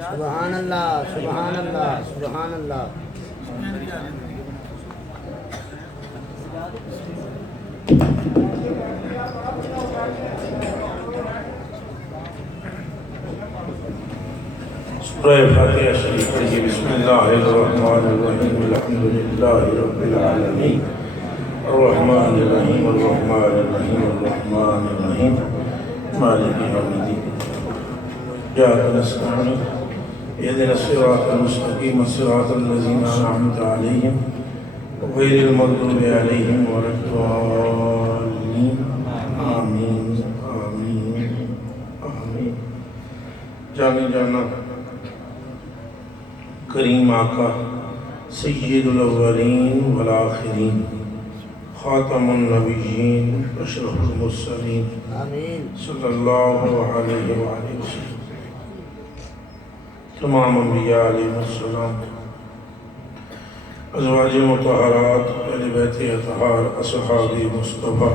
سبحان اللہ سبحان اللہ سبحان اللہ سورہ فاتحہ شریف پڑھیے۔ بسم اللہ الرحمن الرحیم الحمد للہ رب العالمین الرحمن الرحیم الرحمن الرحیم الرحمن الرحیم مالک یوم الدین إياك نستعين اهدنا الصراط المستقيم صراط الذين أنعمت عليهم غير المغضوب عليهم ولا الضالين آمين آمين آمين۔ جانے جانا کریم آقا سید الاولین والآخرین خاتم النبیین اشرف المرسلین آمین صلی اللہ علیہ وآلہ وسلم، تمام انبیاء علیہ السلام، ازواج مطہرات، اہل بیت اطہار، اصحاب مصطفیٰ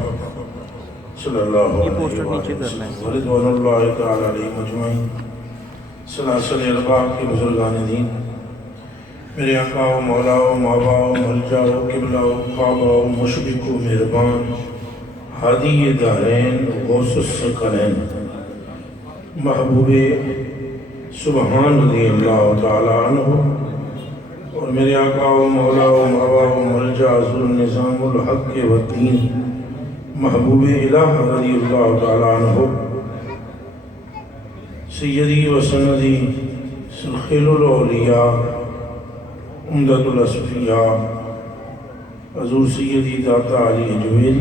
صلی اللہ علیہ وآلہ وسلم، رضوان اللہ تعالی علیہ مجمعین، سلاسل ارباع کے بزرگان دین، میرے آقا و مولا و مابا و ملجا و قبلہ و خوابہ و مشفق و مہربان، ہادی دارین غوث الثقلین، محبوب سبحان رضی اللہ تعالیٰ عنہ، اور میرے آقا و مولا و مابا و ملجا ذو النظام الحق والدین، محبوب الہ رضی اللہ تعالیٰ عنہ، سیدی و سندی سلخیل الاولیاء عمدۃ الاصفیاء حضور سیدی داتا علی جویل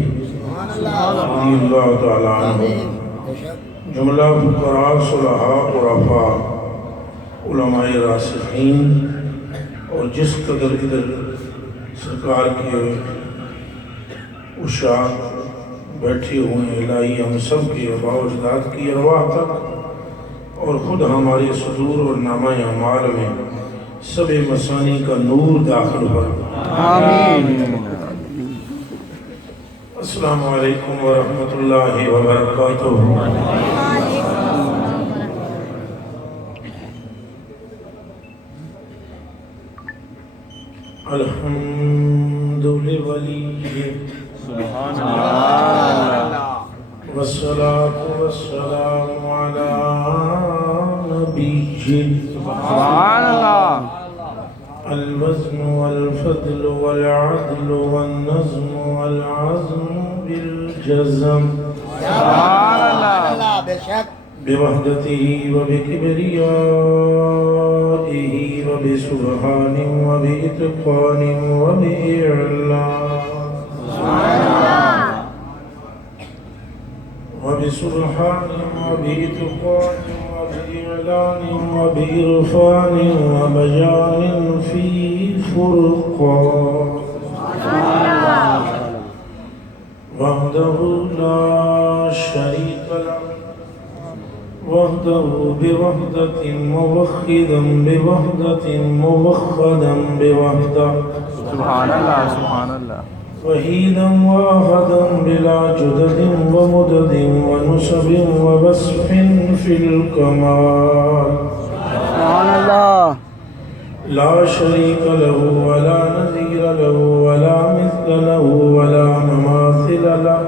رضی اللہ تعالیٰ عنہ، جملہ فقراء صلحاء عرفاء علماء راسخین، اور جس قدر ادھر سرکار کے اشاق بیٹھے ہوئے الہی ہم سب کے آباء و اجداد کی ارواح تک، اور خود ہمارے صدور اور نامہ اعمال میں سب مسانی کا نور داخل ہو۔ آمین۔ السلام علیکم ورحمۃ اللہ وبرکاتہ۔ الحمد للہ والصلاة والسلام على نبی سبحان اللہ۔ الوزن والفضل والعدل والنظم والعزم بالجزم سبحان اللہ بے شک بوحدته وبكبريائه وبسبحان وبإتقان وبإعلان وبسبحان وبإتقان وبإعلان وبإرفان وبيان في فرقان وحده لا شريك له وحده بوحدة موحدا بوحدة موحدا بوحدة سبحان اللہ سبحان اللہ وحيدا واحدا بلا جدد ومدد ونسب وبسف في الكمال سبحان اللہ لا شريك له ولا نظير له ولا مثل له ولا مماثل له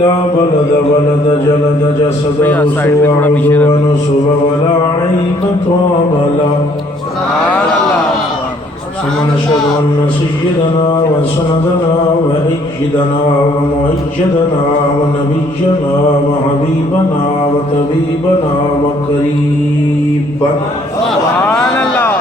لا بلد ولد جلد جسد رسو عرض ونصب ولا عيب طاب له سبحان اللہ ثم نشهد أن سيدنا وسندنا وأيدنا ومؤيدنا ونبينا وحبيبنا وطبيبنا وقريبنا سبحان اللہ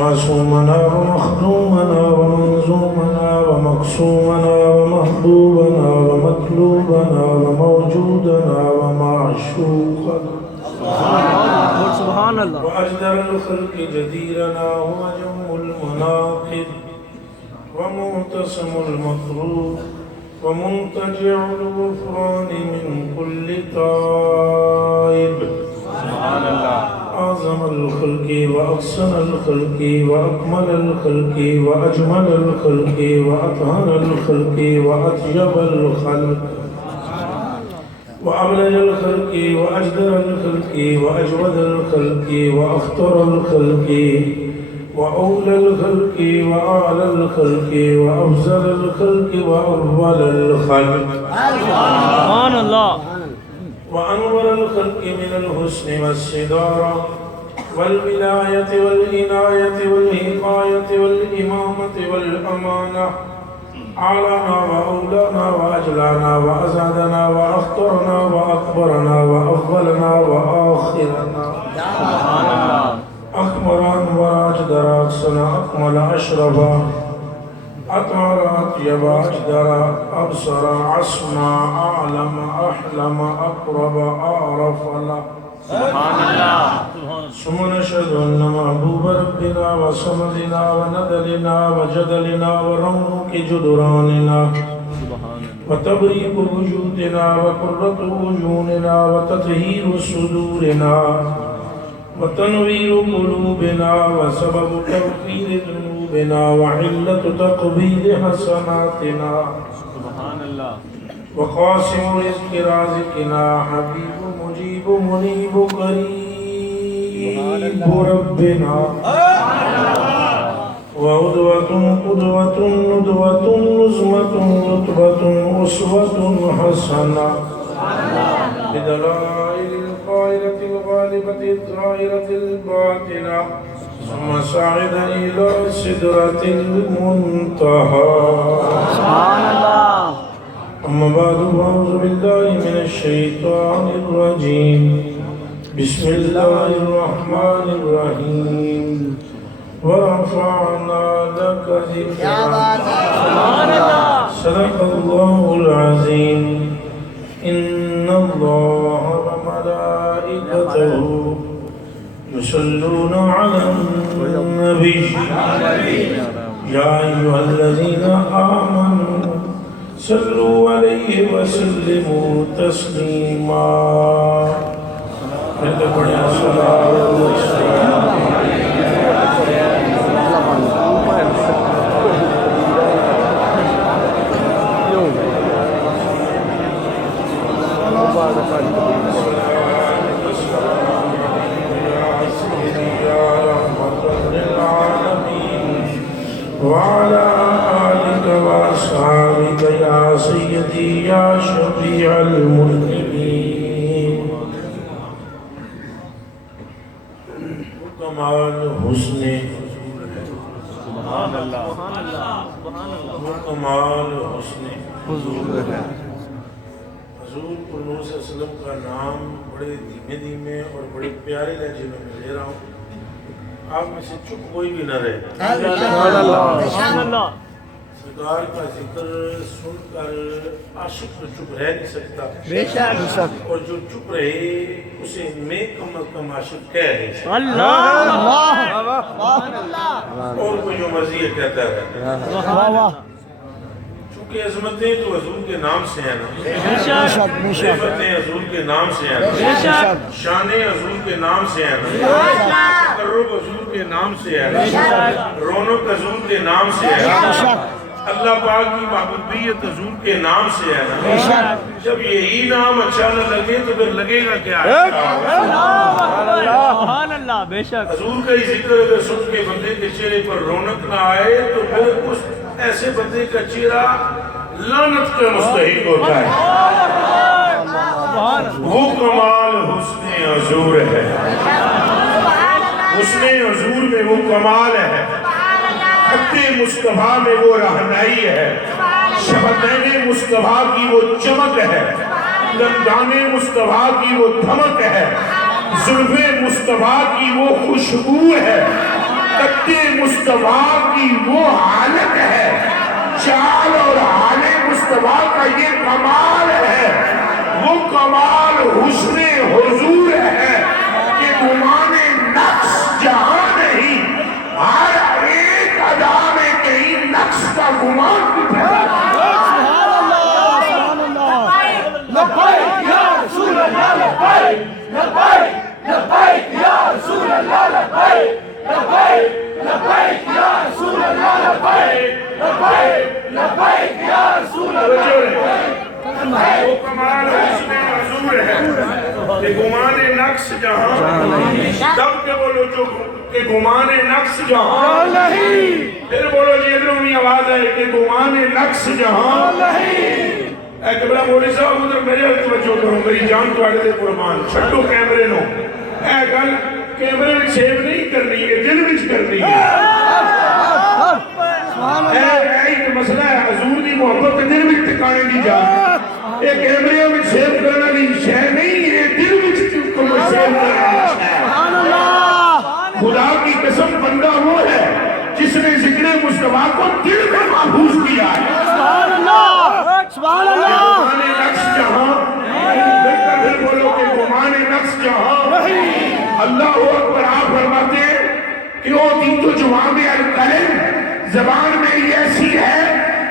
معصومنا ومخدومنا ومنظومنا ومقسومنا ومحبوبنا ومطلوبنا وموجودنا ومعشوقنا سبحان اللہ وأجدر الخلق جديرنا هو جم المناقب ومعتصم المطلوب ومنتجع الغفران من كل تائب سبحان اللہ أعظم الخلق وأحسن الخلق وأكمل الخلق وأجمل الخلق وأطهر الخلق وأطيب الخلق وأبلج الخلق وأجدر الخلق وأجود الخلق وأخطر الخلق وأولى الخلق وأعلى الخلق وأفضل الخلق وأفضل الخلق سبحان اللہ وأنور الخلق من الحسن والصدارة والولاية والعناية والحقاية والإمامة والأمانة أعلانا وأولانا وأجلانا وأزادنا وأخطرنا وأكبرنا وأفضلنا وآخرنا أكبر أنور أجدر أكسنا أكمل أشرفا أطهر أطيب أجدر أبصر أسمع أعلم أحلم أقرب أعرف له سبحان اللہ ثم نشهد أن محبوب ربنا وصمدنا وندلنا وجدلنا ورونق جدراننا وتبريق وجودنا وقرة وجوننا وتطهير صدورنا وتنوير قلوبنا وسبب تغفير ذنوبنا وعلة تقبيل حسناتنا سبحان اللہ وقاسم رزق رازقنا حبيب مجيب منيب قريب ربنا وعدوة قدوة ندوة نزوة رتبة أسوة حسنة بدلائل القائلة الغالبة الظاهرة الباطنة ثم صعد إلى سدرة المنتهى سبحان اللہ أما بعد فأعوذ بالله من الشيطان الرجيم بسم الله الرحمن الرحيم ورفعنا لك ذكرك صدق الله العظيم إن الله وملائكته يصلون على النبي يا أيها الذين آمنوا صلوا عليه وسلموا تسليما وعلى آلك وأصحابك يا سيدي يا شفيع المذنبين کمال حسن سبحان اللہ کمال حسن حضور ہے حضور پر نور صلی اللہ علیہ وسلم کا نام بڑے دھیمے دھیمے اور بڑے پیارے لہجے میں لے رہا ہوں آپ میں سے چپ کوئی بھی نہ رہے سبحان اللہ سرکار کا ذکر سن کر عاشق تو چپ رہ نہیں سکتا بے شک اور جو چپ رہے اسے میں کم از کم عاشق کہہ نہیں سکتا اللہ اور کوئی جو مرضی ہے کہتا ہے چونکہ عظمتیں تو حضور کے نام سے ہیں نا صفتیں حضور کے نام سے ہیں نا شانیں حضور کے نام سے ہیں نا تقرب حضور کے نام سے ہے نا رونق حضور کے نام سے ہے نا اللہ پاک کی محبوبیت حضور کے نام سے ہے نا جب یہی نام اچھا نہ لگے تو پھر لگے گا کیا ہے سبحان اللہ بے شک حضور کا ہی ذکر اگر سن کے بندے کے چہرے پر رونق نہ آئے تو پھر اس ایسے بندے کا چہرہ لعنت کا مستحق ہوتا ہے وہ کمال حسن حضور ہے حسن حضور میں وہ کمال ہے خط مصطفیٰ میں وہ رہنائی ہے شفتین مصطفیٰ کی وہ چمک ہے دندان مصطفیٰ کی وہ دھمک ہے زلف مصطفیٰ کی وہ خوشبو ہے قد مصطفیٰ کی وہ حالت ہے چال اور حال مصطفیٰ کا یہ کمال ہے وہ کمال حسن حضور ہے کہ گمان نقص جہاں نہیں ہر ایک ادا میں کہیں نقص کا گمان بھی پیدا لبیک یا رسول اللہ لبیک لبیک لبیک یا رسول اللہ لبیک لبیک لبیک یا رسول اللہ لبیک لبیک لبیک یا رسول اللہ لبیک وہ کمال حسن حضور کہ گمان نقص جہاں دب کے بولو جو کہ گمان نقص جہاں نہیں. پھر بولو جی ادھر میں آواز ہے کہ گمان نقص جہاں نہیں. اے قبلہ مولی صاحب ادھر میرے توجہ کرو, میری جان تو آگے دے قربان چھٹو کیمرے نو. اے گل کیمرے میں سیو نہیں کرنی ہے, دل میں کرنی ہے. ایک مسئلہ ہے حضور دی محبت کے دل میں ٹکانے دی جان. یہ کیمرے میں سیو کرنا دی شے نہیں ہے, دل میں سیو کرنا دی شے. خدا کی قسم بندہ وہ ہے جس نے ذکر مصطفیٰ کو دل میں محفوظ کیا ہے. سبحان اللہ, سبحان اللہ. گمان نقص جہاں پھر بولو کہ گمان نقص جہاں. اللہ اکبر. آپ فرماتے ہیں کہ وہ دن تو جواب الکلم زبان میں یہ ایسی ہے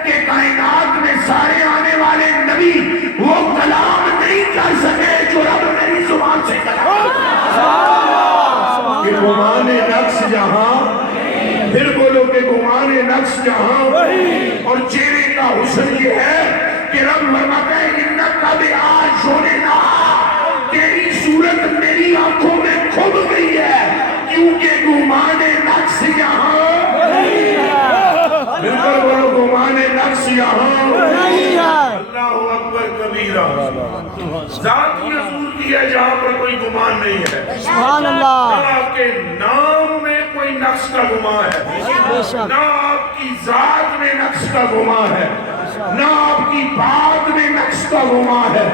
کہ کائنات میں سارے آنے والے نبی وہ کلام نہیں کر سکے جو رب میری زبان سے کلام. کہ گمان نقص جہاں, پھر بولو کہ گمان نقص جہاں. اور چہرے کا حسن یہ ہے کہ رب فرماتا ہے انکا بِآیُنِنَا, تیری صورت میری آنکھوں میں کھب گئی ہے کیونکہ گمان نقص یہاں بالکل بولو گمان نقص یہاں. اللہ اکبر کبیرہ. ذات کی حضور کی ہے جہاں پر کوئی گمان نہیں ہے. سبحان اللہ. نہ آپ کے نام میں کوئی نقص کا گمان ہے, نہ آپ کی ذات میں نقص کا گمان ہے, نہ آپ کی بات میں نقص کا گمان ہے,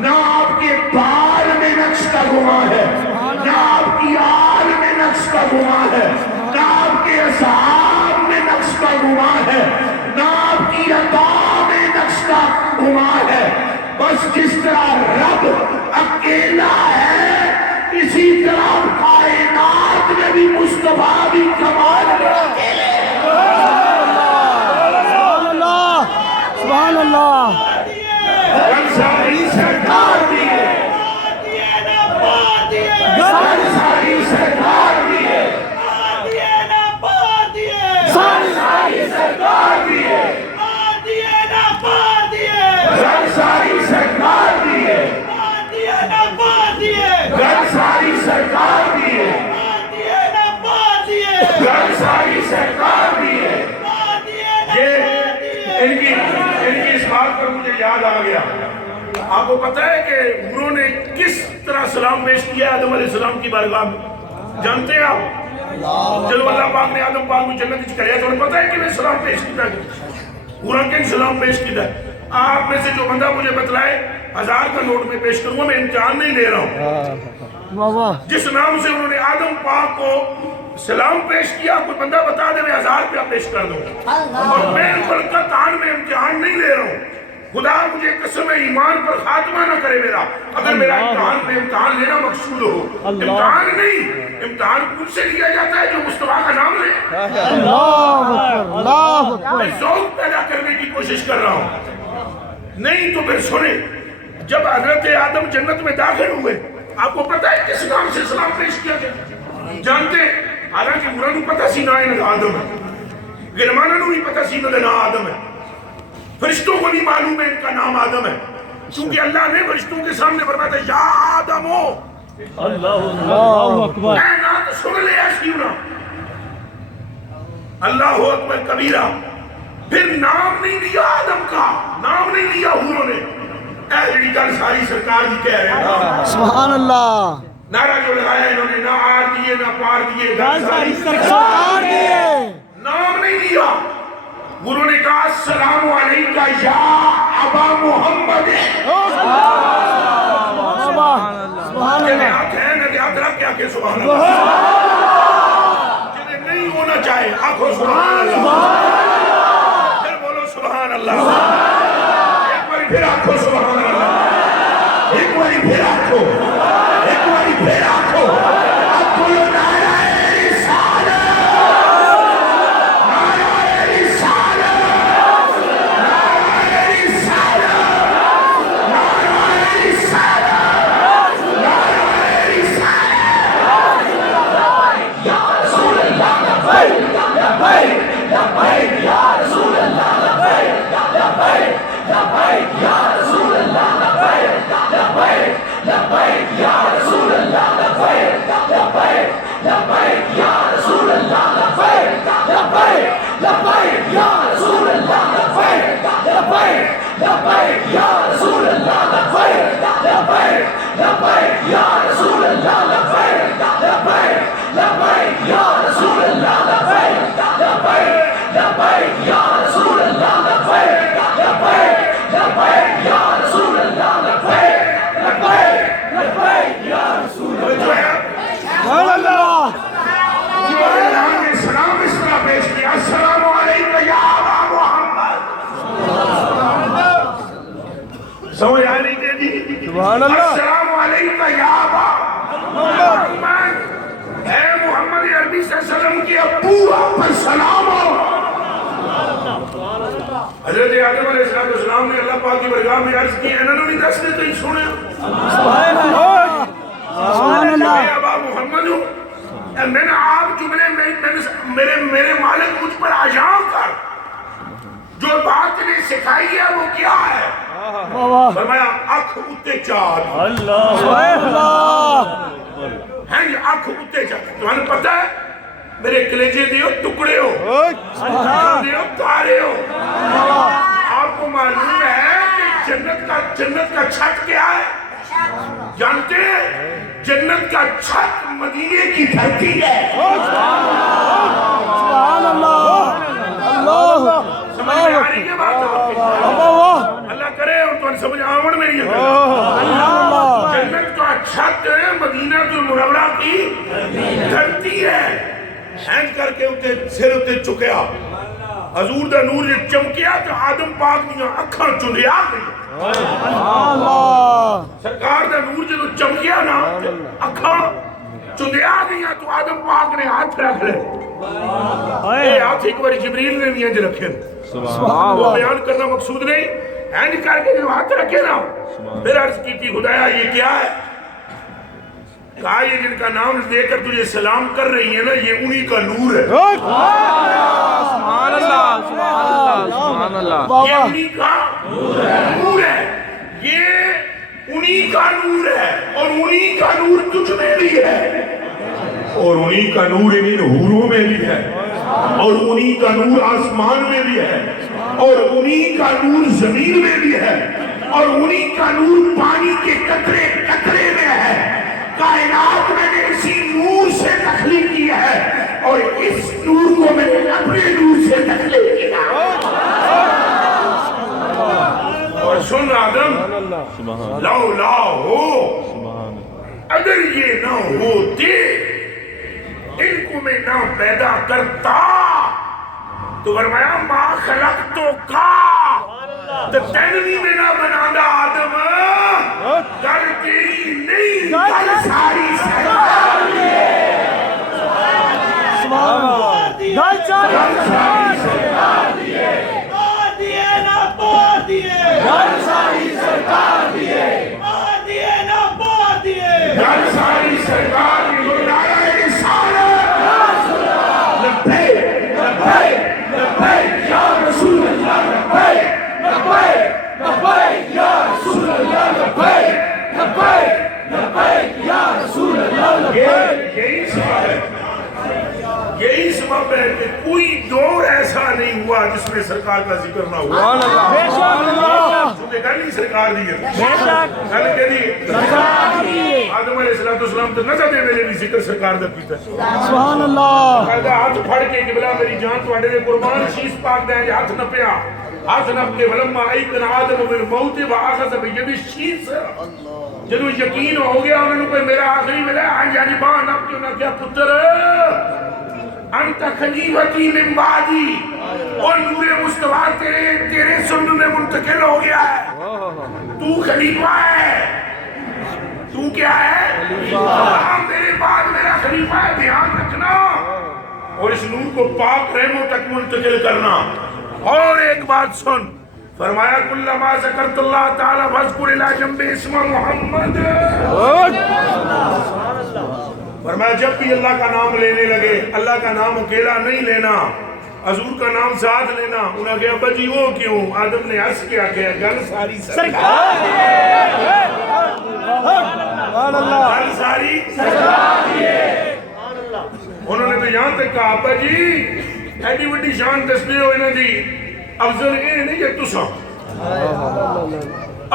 نہ آپ کے بال میں نقص کا گمان ہے, نہ آپ کی آل میں نقص کا گمان ہے, نہ آپ کے اصحاب میں نقص کا گمان ہے, نہ آپ کی عطا میں نقص کا گمان ہے. بس جس طرح رب اکیلا ہے اسی طرح کائنات میں بھی مصطفیٰ بھی کمال ہے. سبحان اللہ, سبحان اللہ. انصاری سرکار دیئے, انصاری سرکار دیئے, انصاری سرکار دیئے, انصاری سرکار دیئے, انصاری سرکار دیئے, انصاری سرکار دیئے. یہ ان کی اس بات پر مجھے یاد آ گیا. آپ کو پتہ ہے کہ انہوں نے کس طرح سلام پیش کیا آدم علیہ السلام کی بارگاہ میں, جانتے ہیں آپ؟ جب اللہ پاک نے آدم پاک کو جنت وچ کریا تو انہیں پتہ ہے کہ میں سلام پیش کیتا ہے, پورا کن سلام پیش کیتا ہے. آپ میں سے جو بندہ مجھے بتلائے 1000 کا نوٹ میں پیش کروں گا, میں امتحان نہیں لے رہا ہوں. جس نام سے انہوں نے آدم پاک کو سلام پیش کیا, کوئی بندہ بتا دے میں 1000 روپیہ پیش کر دوں. اور میں برکت آن میں امتحان نہیں لے رہا ہوں. خدا مجھے قسم ایمان پر خاتمہ نہ کرے میرا, اگر میرا امتحان لینا مقصود ہو. امتحان نہیں, امتحان ان سے لیا جاتا ہے جو مصطفیٰ کا نام لے. میں ذوق پیدا کرنے کی کوشش کر رہا ہوں. نہیں تو پھر سنیں, جب حضرت آدم جنت میں داخل ہوئے آپ کو پتہ ہے کس نام سے سلام پیش کیا گیا؟ جانتے ہیں؟ حالانکہ برا نو پتہ سی نہ آدم ہے, گرمانہ نو نہیں پتہ سی نہ آدم ہے, فرشتوں کو نہیں معلوم ہے ان کا نام آدم ہے, کیونکہ اللہ نے فرشتوں کے سامنے فرمایا تھا یا آدم ہو. اللہ اکبر. اے نات سن لے ایسیونا, اللہ اکبر کبیرہ. پھر نام نہیں لیا آدم کا, نام نہیں لیا حوروں نے. اے جڑی گل ساری سرکار جی کہہ رہے ہیں, سبحان اللہ. نعرہ جو لگایا انہوں نے, نہ آر دیے نہ پار دیے, گل ساری سرکار دیے, نام نہیں لیا. انہوں نے کہا السلام علیکہ یا ابا محمد. سبحان اللہ. ہاتھ ہے نہ ہاتھ رکھ کے آکے سبحان اللہ. جنہیں نہیں ہونا چاہے آنکھوں سبحان اللہ. پھر بولو سبحان اللہ. ایک باری پھر آنکھوں سبحان اللہ. ایک باری پھر آنکھوں, ایک باری پھر آنکھوں. اب بولو نعرہ رسالت, نعرہ رسالت, نعرہ رسالت, نعرہ رسالت, نعرہ رسالت. یا رسول اللہ لبیک لبیک لبیک یا رسول اللہ لبیک لبیک لبیک یا رسول اللہ لبیک لبیک لبیک السلام علیکم یا ابا محمد، اے محمد عربی صلی اللہ علیہ وسلم کے ابو آپ پر سلام ہو۔ حضرت آدم علیہ السلام نے اللہ پاک کی برگاہ میں عرض کی، انہوں نے دس نے تو ہی سنے میں ابا محمد ہوں، میں نے آپ جملے میرے مالک مجھ پر آجاں کر، جو بات نے سکھائی ہے وہ کیا ہے؟ فرمایا اکھ اتے چاہت ہیں جی، اکھ اتے چاہت۔ تو ہمیں پتہ ہے میرے کلیجے دیو ٹکڑے ہو، دیو تارے ہو۔ آپ کو معلوم ہے کہ جنت کا چھت کیا ہے؟ جانتے ہیں جنت کا چھت مدینے کی دھرتی ہے۔ سبحان اللہ، اللہ سمجھ میں آ رہی ہے بات آپ کی؟ اللہ کرے اور تو سمجھ آمن میری ہے۔ جنت کا چھت مدینہ المنورہ کی دھرتی ہے۔ ہینڈ کر کے اتے سر اتے چکیا، حضور دا نور نے چمکیا تو آدم پاک دیا اکھاں چندیا گئی۔ سرکار دا نور جو چمکیا نا اکھاں چندیا گیا تو آدم پاک نے ہاتھ رکھ لے۔ اے ہاتھ ایک باری جبریل نے نہیں انج رکھے، وہ بیان کرنا مقصود نہیں، ہینڈ کر کے جو ہاتھ رکھے نا پھر عرض کی تھی خدایا یہ کیا ہے؟ کہا یہ جن کا نام دے کر تجھے سلام کر رہی ہے نا یہ انہی کا نور ہے۔ سبحان اللہ، سبحان اللہ، یہ انہی کا نور ہے، یہ انہی کا نور ہے، اور انہی کا نور تجھ میں بھی ہے، اور انہی کا نور ان حوروں میں بھی ہے، اور انہی کا نور آسمان میں بھی ہے، اور انہی کا نور زمین میں بھی ہے، اور انہی کا نور پانی کے قطرے قطرے میں ہے۔ کائنات میں نے اسی نور سے تخلیق کیا ہے، اور اس نور کو میں نے اپنے نور سے تخلیق کیا۔ اور سن آدم، لولا ہو، اگر یہ نہ ہوتے، ان کو میں نہ پیدا کرتا، تو فرمایا ما خلقتو کا، تو تینوی میں نہ بنانا آدم، گر تیری نہیں، گر ساری سرکار دیئے، سبحان اللہ، گر ساری سرکار دیئے، دیئے نہ پور دیئے، گر ساری سرکار دیئے، دیئے نہ پور دیئے، گر ساری سرکار دیئے، نعرہ رسالت، لبیک لبیک لبیک یا رسول اللہ، لبیک لبیک لبیک یا رسول اللہ، لبیک لبیک لبیک یا رسول اللہ، لبیک۔ یہی سبب ہے، یہی سبب ہے کہ کوئی دور ایسا نہیں ہوا جس میں سرکار کا ذکر نہ ہوا۔ چونکہ گل نہیں سرکار دی ہے، گل کہ دی آدم علیہ السلام تو نظر دے میرے بھی ذکر سرکار دا پیتا ہے۔ سبحان اللہ، قائدہ ہاتھ پھڑ کے قبلہ میری جان تو اڈے قربان شیش پاک دیں ہاتھ نہ پیا، ہاتھ نہ کے ولما ایکن آدم من موت و آخذ بید شیش، جنہوں یقین ہو گیا انہوں نے کوئی میرا آخری ملا آنجانی بان اب کیوں نہ کیا پتر انت خلیفتی من بعدی، اور نور مصطفیٰ تیرے سنن میں منتقل ہو گیا ہے، تو خلیفہ ہے، تو کیا ہے؟ میرے بعد میرا خلیفہ ہے، دھیان رکھنا اور اس نور کو پاک رحموں تک منتقل کرنا۔ اور ایک بات سن، فرمایا کلما ذکرت اللہ تعالی فاذکر الی جنب اسم محمد، فرمایا جب بھی اللہ کا نام لینے لگے اللہ کا نام اکیلا نہیں لینا، حضور کا نام ساتھ لینا۔ انہوں نے کہا ابا جی وہ کیوں؟ آدم نے ہنس کے آکھیا گل ساری سرکار گل ساری سرکار دیئے۔ انہوں نے تو یہاں تک کہا ابا جی ایڈی وڈی شان دستے ہو انہوں دی افضل اے نہیں یا تسا؟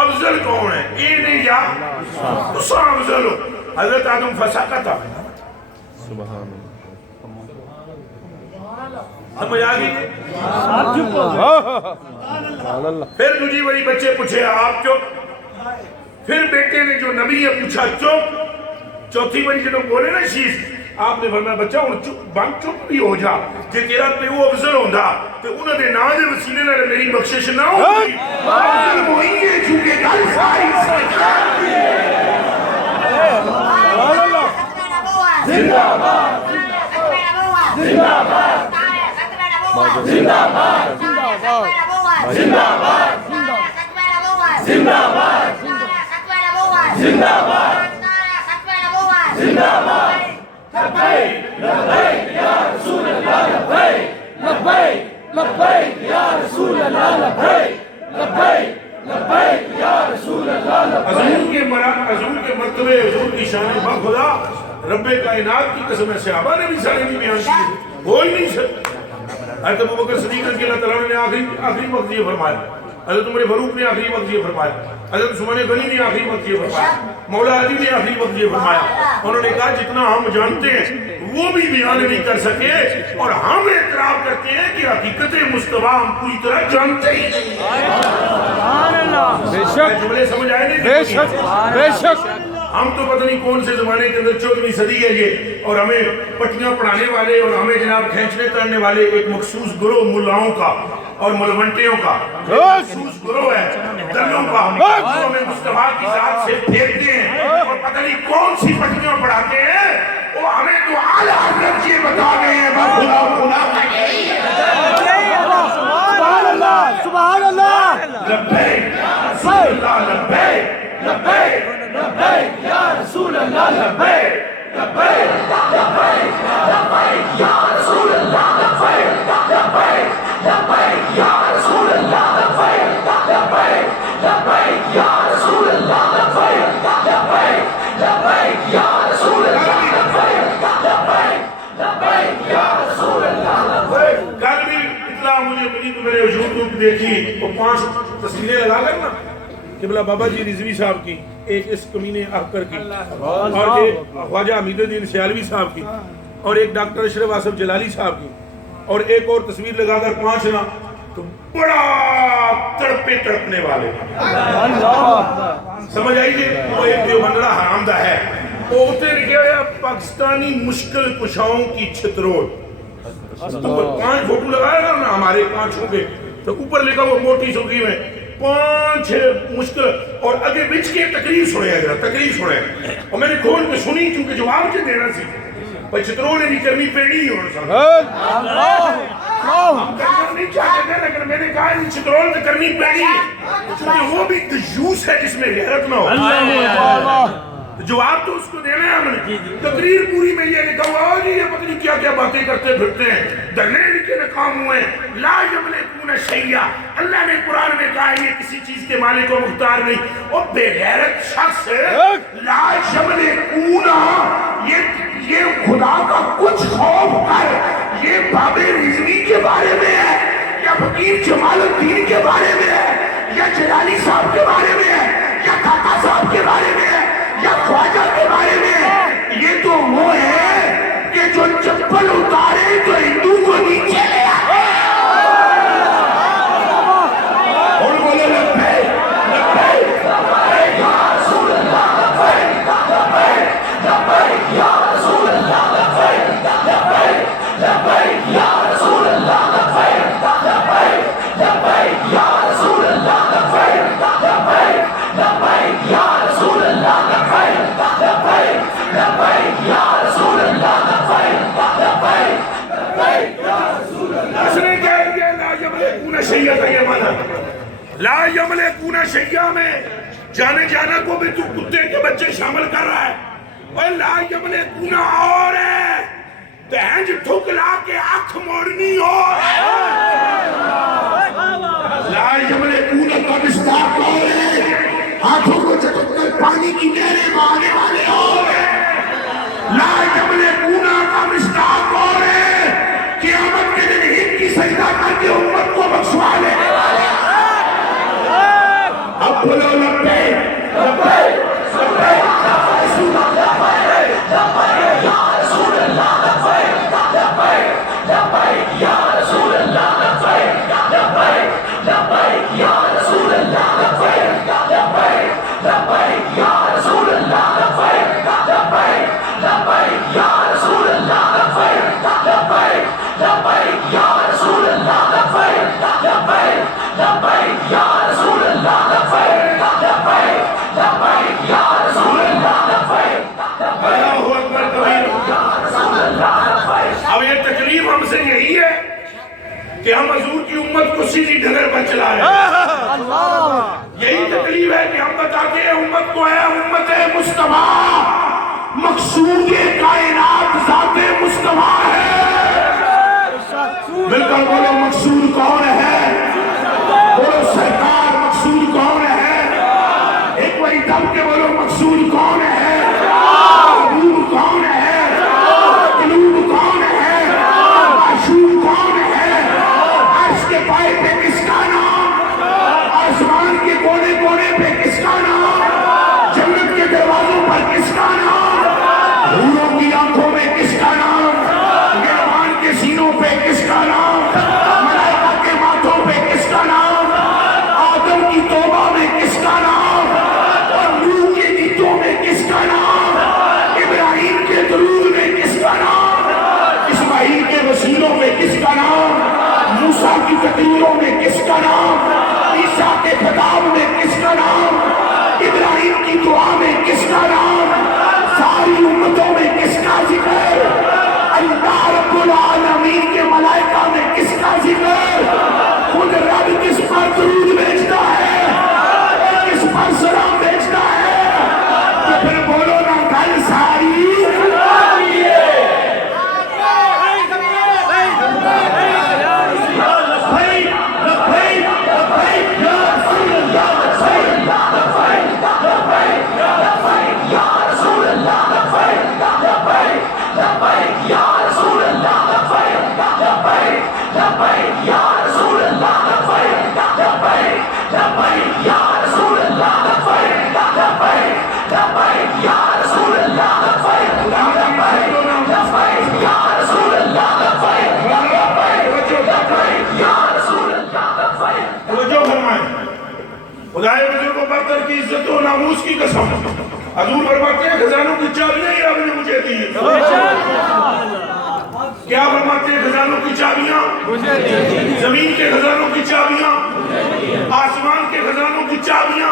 افضل کون ہے؟ اے نہیں یا تسا افضل ہو؟ حضرت آدم فساقہ تھا، سمجھ آگئی؟ پھر تجھی بڑی بچے پوچھے آپ چپ، پھر بیٹے نے جو نبی ہے پوچھا چپ، چوتھی بڑی جنہوں بولے نا شیش آپ نے فرمایا بچہ ہن چپ بھی ہو جا جے تیرا پیو افضل ہوندا تے انہاں دے نام دے وسیلے نال میری بخشش نہ ہوندی افضل وہی ہے چونکہ گل ساری سرکار دی ہے زندہ باد زندہ باد زندہ باد زندہ باد زندہ باد زندہ باد زندہ باد لبیک لبیک یا رسول اللہ لبیک لبیک لبیک یا رسول اللہ لبیک لبیک لبیک یا رسول اللہ لبیک حضور کے مرتبے حضور کی شان بخدا رب کائنات کی قسم ہے صحابہ نے بھی سارے نہیں بیان کی ہو ہی نہیں سکتا حضرت ابوبکر صدیق رضی اللہ تعالیٰ نے آخری وقت یہ فرمایا حضرت عمر فاروق نے آخری وقت یہ فرمایا حضرت عثمان غنی نے آخری وقت یہ فرمایا مولا علی نے آخری وقت یہ فرمایا انہوں نے کہا جتنا ہم جانتے ہیں وہ بھی بیان نہیں کر سکے اور ہم اعتراف کرتے ہیں کہ حقیقت مصطفیٰ ہم پوری طرح جانتے ہی نہیں سبحان اللہ بے شک جملے سمجھ آئے نہیں بے شک بے شک ہم تو پتہ نہیں کون سے زمانے کے اندر 14ویں صدی ہے یہ اور ہمیں پٹیاں پڑھانے والے اور ہمیں جناب کھینچنے ترنے والے ایک مخصوص گروہ ملاؤں کا اور ملونٹیوں کا مخصوص گروہ ہے دلوں کا جو ہمیں مصطفیٰ کی ذات سے پھیرتے ہیں اور پتہ نہیں کون سی پٹیاں پڑھاتے ہیں وہ ہمیں تو اعلیٰ حضرت یہ بتا گئے ہیں خدا کا یہی ہے سبحان اللہ سبحان اللہ لبیک یا رسول اللہ لبیک لبیک لبیک یا رسول اللہ لبیک لبیک لبیک لبیک یا رسول اللہ لبیک لبیک لبیک یا رسول اللہ لبیک لبیک لبیک یا رسول اللہ لبیک لبیک لبیک یا رسول اللہ لبیک لبیک لبیک یا رسول اللہ لبیک کل بھی اطلاع مجھے ملی تو میں نے یوٹیوب دیکھی وہ 5 تصویریں لگا کر نا قبلہ بابا جی رضوی صاحب کی ایک اس کمینے احکر کی اور ایک خواجہ حمید الدین سیالوی صاحب کی اور ایک ڈاکٹر اشرف آصف جلالی صاحب کی اور ایک اور تصویر لگا کر 5 نا تو بڑا تڑپے تڑپنے والے سمجھ آئی جی وہ ایک دیوبندڑا حرامدہ ہے وہ اتنے لکھا ہے پاکستانی مشکل کشاؤں کی چھترول 5 فوٹو لگایا گا نا ہمارے 5 کے تو اوپر لکھا وہ موٹی سرخی میں 5 مشکل اور اگے بچ کے تقریر سنے گا تقریر سنے اور میں نے کھول کے سنی کیونکہ جواب کے دینا سی بھائی چھتروں نے نہیں کرنی پینی اور ہم کرنا نہیں چاہتے تھے لیکن میں نے کہا ان چھتروں نے کرنی پینی چونکہ وہ بھی دجوس ہے جس میں غیرت نہ ہو جواب تو اس کو دینا ہے ہم نے تقریر پوری میں یہ لکھا ہوا جی یہ پتہ نہیں کیا کیا باتیں کرتے پھرتے ہیں دلیل کے ناکام ہوئے لا یملکون شیئا اللہ نے قرآن میں کہا یہ کسی چیز کے مالک و مختار نہیں اور بے غیرت شخص لا یملکون یہ خدا کا کچھ خوف کر یہ باب رضوی کے بارے میں ہے یا فقیر جمال الدین کے بارے میں ہے یا جلالی صاحب کے بارے میں ہے یا کاکا صاحب کے بارے میں ہے یا خواجہ کے بارے میں یہ تو وہ ہے کہ جو چپل اتارے تو ہندو کو نیچے لے آئے اور بولے لبیک لبیک لبیک یا رسول اللہ لبیک لبیک لبیک یا رسول اللہ لبیک لبیک لبیک یا رسول اللہ لبیک لبیک لبیک یا رسول اللہ لبیک لبیک لبیک یا رسول اللہ لا یملکون شیئا میں جانے جانا کو بھی تو کتے کے بچے شامل کر رہا ہے اور لا یملکون اور ہے تہنج ٹھکلا کے آنکھ موڑنی اور لا یملکون کا مصداق اور ہے ہاتھوں کو چٹک کر پانی کی نہریں بہانے والے اور ہیں لا یملکون کا مصداق اور ہے قیامت کے دن ہند کی سجدہ کر کے امت کو بخشوا لینے والے اب بولو لبیک لبیک لبیک یا رسول اللہ لبیک یا رسول اللہ لبیک لبیک لبیک یا رسول اللہ لبیک لبیک لبیک یا رسول اللہ لبیک لبیک لبیک یا رسول اللہ لبیک لبیک لبیک یا رسول اب یہ تکلیف ہم سے یہی ہے کہ ہم حضور کی امت کو سیدھی ڈگر پر چلا رہے ہیں. یہی تکلیف ہے کہ ہم بتاتے ہیں امت کو ہے امت مصطفیٰ مقصود کائنات ذات مصطفیٰ ہے. مل کر بولو مقصود کون ہے؟ بولو سرکار مقصود کون ہے؟ ایک باری دب کے بولو مقصود کون ہے؟ حبیب کون ہے؟ قلوب کون ہے؟ معشوق کون ہے؟ عرش کے پائے پہ کس کا نام؟ آسمان کے کونے کونے پہ کس کا نام؟ جنت کے دروازوں پر کس کا نام؟ حوروں کی آنکھوں میں کس کا نام؟ گربان کے سینوں پہ کس کا نام؟ ملائکہ کے ماتھوں پہ کس کا نام؟ آدم کی توبہ میں کس کا نام؟ اور نوح کے گیتوں میں کس کا نام؟ ابراہیم کے درود میں کس کا نام؟ اسماعیل کے وسیلوں میں کس کا نام؟ موسیٰ کی تقریروں میں کس کا نام؟ عیسیٰ کے خطاب میں کس کا نام؟ ابراہیم کی دعا میں کس کا نام؟ ساری امتوں میں کس کا ذکر؟ اللہ رب العالمین کے ملائکہ میں کس کا ذکر؟ خود رب کس پر درود بھیجتا ہے اور کس پر سلام بھیجتا ہے؟ تو پھر بولو نا گل ساری خدائے بزرگ و برتر کی عزت و ناموس کی قسم حضور فرماتے ہیں خزانوں کی چابیاں ہی رب نے مجھے دی. کیا فرماتے ہیں خزانوں کی چابیاں؟ زمین کے خزانوں کی چابیاں، آسمان کے خزانوں کی چابیاں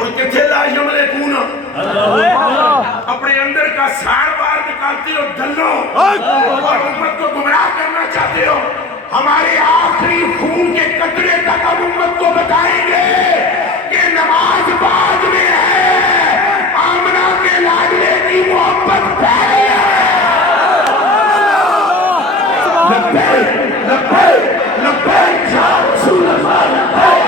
ان کے تھے لا یملکون. اپنے اندر کا سار بار نکالتے ہو دلو اور امت کو گمراہ کرنا چاہتے ہو. ہمارے آخری خون کے قطرے تک ہم امت کو بتائیں گے کہ نماز بعد میں ہے، آمنہ کے لاڈلے کی محبت پہلے ہے. لبیک لبیک لبیک یا رسول اللہ لبیک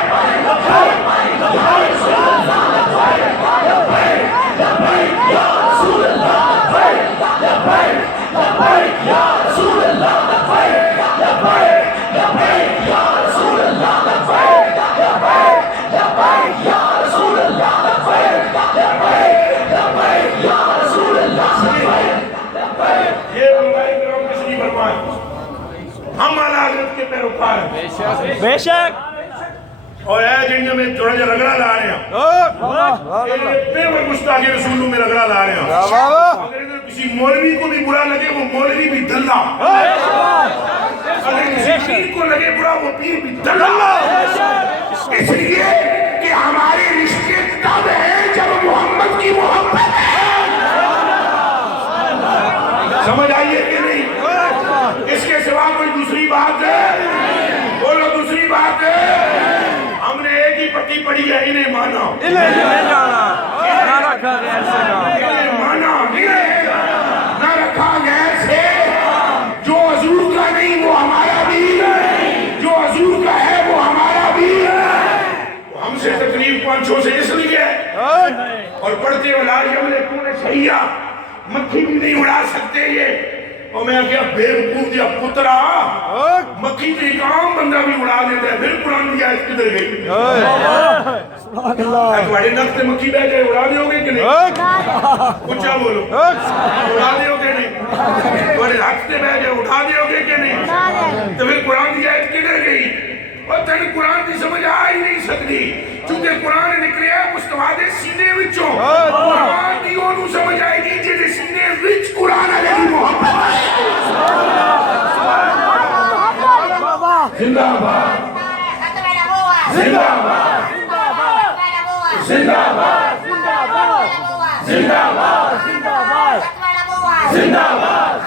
لبیک یا رسول اللہ لبیک لبیک یا رسول اللہ لبیک لبیک لبیک یا رسول اللہ لبیک لبیک لبیک یا رسول اللہ لبیک لبیک لبیک یا رسول اللہ لبیک لبیک لبیک یا رسول اللہ لبیک. یہ علماء کرام کس نے فرمایا؟ ہم اعلیٰ حضرت کے پیروکار ہیں. بے شک. اور اے جنگوں میں تھوڑا جا رگڑا لا رہے ہیں، بے وقت مستاقی رسولوں میں رگڑا لا رہے ہیں. اگر کسی مولوی کو بھی برا لگے وہ مولوی بھی دلہ، اگر کسی پیر کو لگے برا وہ پیر بھی دلہ. اس لیے کہ ہمارے رشتے تب ہیں جب محمد کی محبت ہے. سمجھ آئیے کہ نہیں؟ اس کے سوا کوئی دوسری بات ہے؟ بولو دوسری بات ہے. ہم نے ایک ہی پٹی پڑھی ہے، انہیں مانا، انہیں مانا، نہ رکھا غیر سے. جو حضور کا نہیں وہ ہمارا بھی، جو حضور کا ہے وہ ہمارا بھی. ہم سے تکلیف پانچوں سے اس لیے اور پڑھتے ہو لا یملکون شیئا، مکھی بھی نہیں اڑا سکتے یہ. اور میں کیا بے وقوف دیا پترا، مکھی تو ایک عام بندہ بھی اڑا دیتا ہے. پھر قرآن کی آیت کدھر گئی؟ تمہارے نفس سے مکھی بہ جائے اڑا دیو گے کہ نہیں؟ کچھا بولو، اڑا دیو گے نہیں؟ تمہارے ہاتھ سے بہ جائے اٹھا دیو گے کہ نہیں؟ تو پھر قرآن کی آیت کدھر گئی؟ اور تین قرآن کی سمجھ آ ہی نہیں سکتی چونکہ قرآن نکلے مصطفیٰ دے سینے وچوں. قرآن کی انہوں سمجھ آئے گی جیسے سینے وچ قرآن علیہ محبت ہے. زندہ باد، زندہ باد، زندہ باد، زندہ باد، زندہ باد، زندہ باد.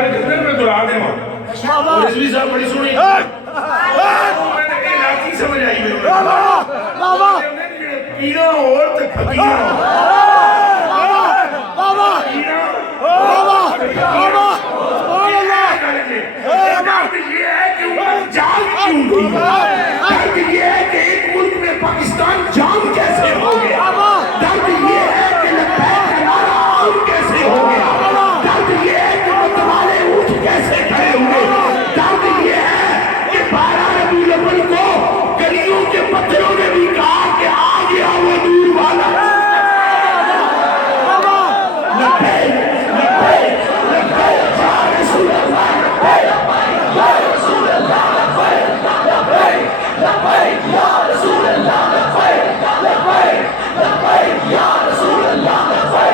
گل کرتے میں دہرا دے رضوی صاحب بڑی سنی سمجھ آئی میرے پیڑا اور تھکیاں درد یہ ہے کہ ایک ملک میں پاکستان جام کیسے ہو گیا درد یہ ہے کہ لبیک نعرہ عام کیسے ہو گیا درد یہ ہے کہ متوالے اٹھ کیسے کھڑے ہوئے درد یہ ہے کہ 12 ربیع الاول کو گلیوں کے پتھروں نے بھی کہا کہ آ گیا وہ نور والا لبیک لبیک لبیک یا رسول اللہ لبیک یا رسول اللہ لبیک یا رسول اللہ لبیک لبیک لبیک یا رسول اللہ لبیک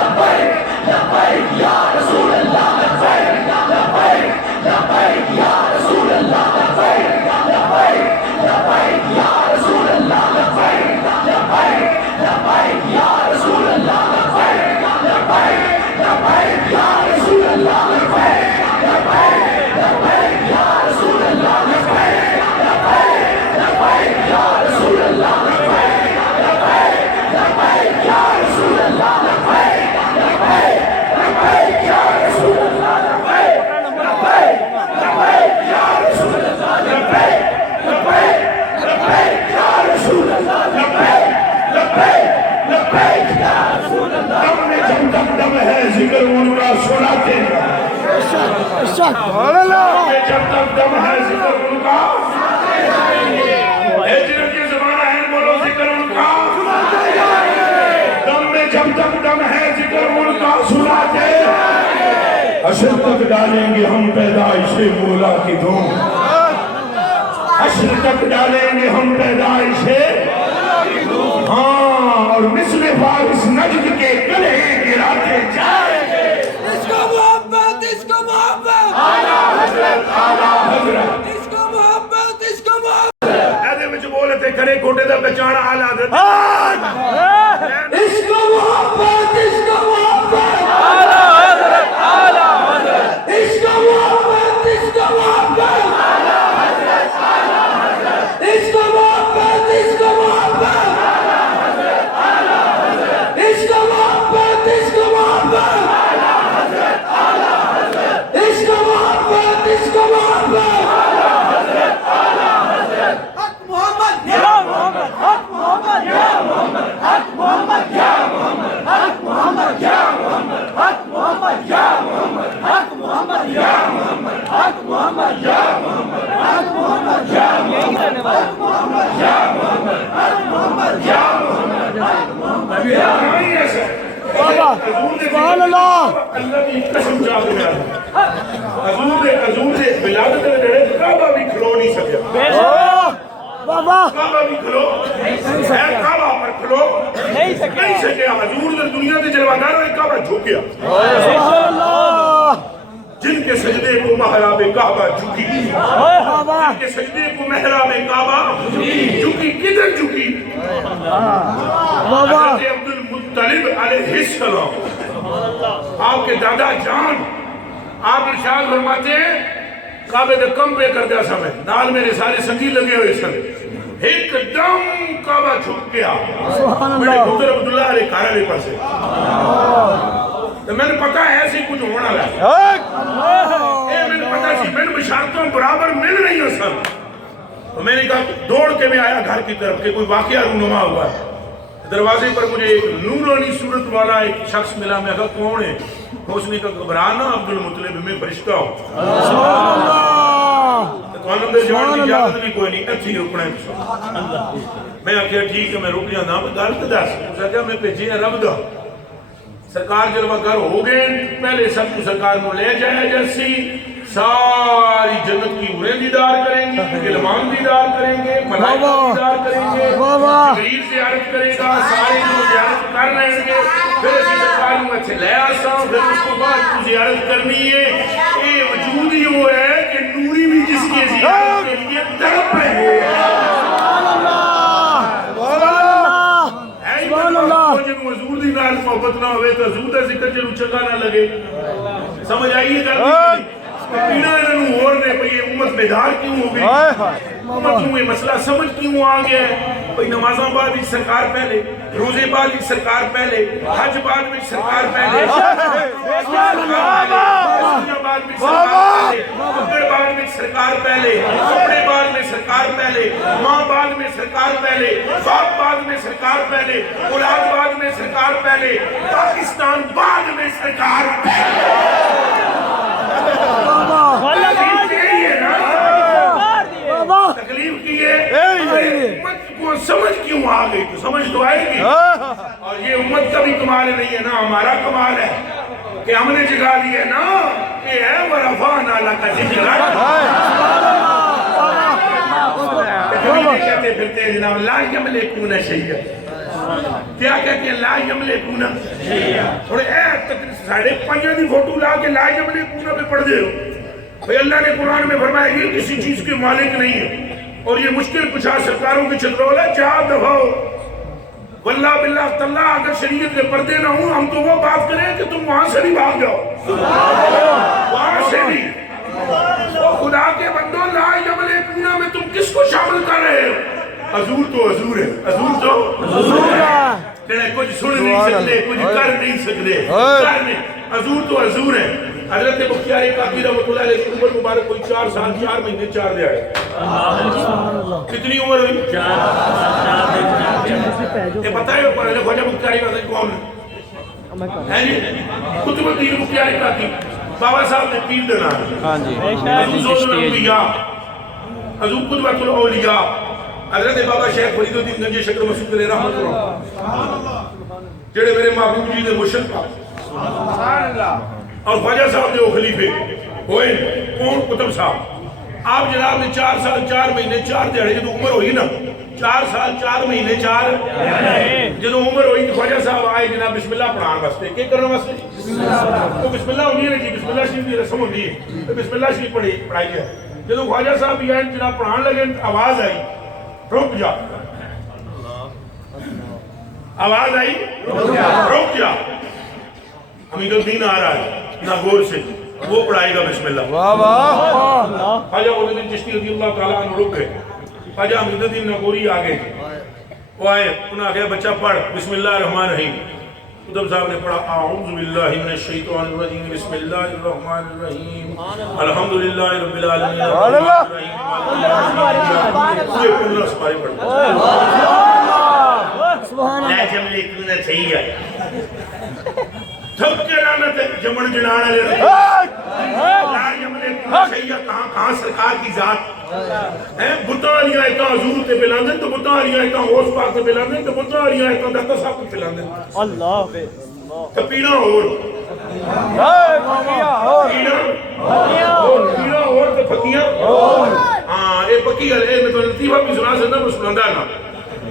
لبیک لبیک یا رسول اللہ لبیک لبیک لبیک یا رسول اللہ لبیک لبیک لبیک یا رسول اللہ لبیک لبیک لبیک یا رسول اللہ لبیک لبیک لبیک یا رسول اللہ لبیک لبیک لبیک یا رسول اللہ لبیک لبیک یا رسول اللہ لبیک لبیک یا رسول اللہ لبیک لبیک لبیک یا رسول اللہ لبیک لبیک لبیک یا رسول اللہ لبیک لبیک لبیک یا رسول اللہ لبیک لبیک لبیک یا رسول اللہ دم میں جب تک دم ہے ذکر ان کا سناتے ہیں جب تک دم ہے ذکر ان کا ہجرت کے زمانہ ہے بولو ذکر ان کا دم میں جب تک دم ہے ذکر ان کا سناتے حشر تک ڈالیں گے ہم پیدائش مولا کی دھوم حشر تک ڈالیں گے ہم پیدائش ہاں اور مثل فارس نجد کے گلے گراتے جائیں گے اس کو محبت اس کو محبت اعلیٰ حضرت اعلیٰ حضرت اس کو محبت اس کو محبت ایدے میں جو بولے تھے کھڑے کوٹے دا پہچانا اعلیٰ حضرت اس کو محبت اس کو محبت اعلیٰ حضرت اعلیٰ حضرت اس کو محبت اس کو محبت اس کو محبت اس کو محبت اس کو محبت اس کو محبت اس کو محبت اس کو محبت حق محمد یا محمد حق محمد یا محمد حق محمد یا محمد حق محمد یا محمد حق محمد یا محمد حق محمد یا محمد حق محمد یا محمد حق محمد یا محمد حق محمد یا محمد حق محمد یا محمد حق محمد یا سبحان اللہ اللہ کی قسم چاہ دیا حضور دے ولادت دے جڑے کعبہ بھی کھلو نہیں سکیا بابا کعبہ بھی کھلو کعبہ پر کھلو نہیں سکیا حضور دے دنیا دے جلوہ داروں کعبہ جھک گیا سبحان اللہ جن کے سجدے کو محراب کعبہ جھکی جن کے سجدے کو محراب کعبہ جھکی کدھر جھکی بابا حضرت عبد المطلب علیہ السلام آپ کے دادا جان آپ ارشاد فرماتے ہیں کعبے دے کم پہ کر دیا سمیں نال میرے سارے سنگی لگے ہوئے سن ایک دم کعبہ جھک گیا میرے پتر عبداللہ علیہ کارا لے پاسے تو میں نے پتا ہے ایسی کچھ ہونا لگا میں نے پتا سی میں نے بشارتوں برابر مل رہی ہوں سر تو میں نے کہا دوڑ کے میں آیا گھر کی طرف کہ کوئی واقعہ رونما ہوا ہے دروازے پر مجھے ایک نورانی صورت والا ایک شخص ملا میں کہا کون ہے اس نے کہا گھبرانا عبد المطلب میں فرشتہ ہوں تو انہوں نے جوان کی اجازت بھی کوئی نہیں اچھی رکنا ہے میں آخیا ٹھیک ہے میں رک جانا میں گل تو دس کہا میں بھیجی ہے رب دا سرکار جلوہ گر ہو گئے پہلے سب کو سرکار میں لے جائے جیسی ساری جنت کی عمریں دیدار کریں گی علمان دیدار کریں گے ملائکہ دیدار کریں گے جبریل زیارت کرے گا سارے جو زیارت کر رہے ہیں پھر اسی سرکار میں اچھے لے آسا پھر اس کو بعد کو زیارت کرنی ہے یہ وجود ہی وہ ہے کہ نوری بھی جس کی زیارت کے لیے تڑپ رہے ہیں جب حضور دی نال محبت نہ ہوئے تو حضور دا ذکر جلو چنگا نہ لگے سمجھ آئیے گا پیڑا انہوں اور نے یہ امت بیدار کیوں ہو گئی امت نوں یہ مسئلہ سمجھ کیوں آ گیا ہے بھئی نمازاں بعد بھی سرکار پہلے روزے بعد بھی سرکار پہلے حج بعد بھی سرکار پہلے بعد بھی سرکار پہلے کپڑے بعد میں سرکار پہلے ماں بعد میں سرکار پہلے باپ بعد میں سرکار پہلے اولاد بعد میں سرکار پہلے پاکستان بعد میں سرکار تکلیف کی ہے امت کو سمجھ کیوں آ گئی تو سمجھ تو آئے گی اور یہ امت کا بھی کمال نہیں ہے نا ہمارا کمال ہے کہ ہم نے جگا لیا نا یہ ہے وَرَفَعْنَا لَكَ ذِكْرَكَ کہتے پھرتے ہیں جناب لا یملکون شیئا کیا کہتے ہیں لا یملکون تھوڑے ساڑھے پنجہ دی فوٹو لا کے لا یملکون پہ پڑھ دے ہو بھئی اللہ نے قرآن میں فرمایا یہ کسی چیز کے مالک نہیں ہے اور یہ مشکل کچھا سرکاروں کی چترولہ چاہ دفعو واللہ باللہ تاللہ اگر شریعت کے پردے نہ ہوں ہم تو وہ بات کریں کہ تم وہاں سے بھی بھاگ جاؤ وہاں سے بھی خدا کے بندوں لا یملکون میں تم کس کو شامل کر رہے ہو حضور تو حضور ہے حضور تو حضور ہے کچھ سن نہیں سکتے کچھ کر نہیں سکتے حضور تو حضور ہے حضرت مختار کافی رحمت اللہ علیہ کی عمر مبارک کوئی 4 سال 4 مہینے 4 دے آئے کتنی عمر ہوئی یہ پتہ ہے خواجہ مختار کافی کون ہے کتب الدین مختار کافی بابا صاحب نے پیر دینا ہے حضور الانبیاء حضور قدوۃ الاولیاء حضرت بابا شیخ فرید الدین گنج شکر مسعود علیہ رحمت اللہ جڑے میرے محبوب جی دے مرشد پاک سبحان اللہ اور خواجہ صاحب جو خلیفے ہوئے کون قطب صاحب آپ جناب نے 4 سال 4 مہینے 4 دیہڑے جدو عمر ہوئی نا 4 سال 4 مہینے 4 جدو عمر ہوئی تو خواجہ صاحب آئے جناب بسم اللہ پڑھان واسطے کیا کرنا واسطے تو بسم اللہ ہوئی ہے جی بسم اللہ شریف کی رسم ہوتی ہے تو بسم اللہ شریف پڑھائی ہے جدو خواجہ صاحب بھی آئے جناب پڑھان لگے آواز آئی رک جا آواز آئی رک جا امید الدین آ رہا ہے ناگور سے وہ پڑھائے گا بسم اللہ خواجہ امید الدین چشتی رضی اللہ تعالیٰ عنہ رک گئے خواجہ امید الدین ناگوری آگے وہ آئے انہوں نے کہا بچہ پڑھ بسم اللہ الرحمن الرحیم قطب صاحب نے پڑھا اعوذ باللہ من الشیطان الرجیم بسم اللہ الرحمن الرحیم الحمدللہ رب العالمین الرحمن الرحیم پورے 15 سپارے پڑھا لا یملکون شیئا تھک کے لعنت جمن جنانا لے رہے لا یملکون شیئا کہاں سرکار کی ذات بطاریاں ایتا حضور تے پلاندن تو بطاریاں ایتا ہوس پاک تے پلاندن تو بطاریاں ایتا دکتہ صاحب تے پلاندن اللہ بے تو پینا اور پینا اور تو پھکیاں ہاں اے پکی ہے میں تو لطیفہ بھی سنا سکتا میں سناندہ نا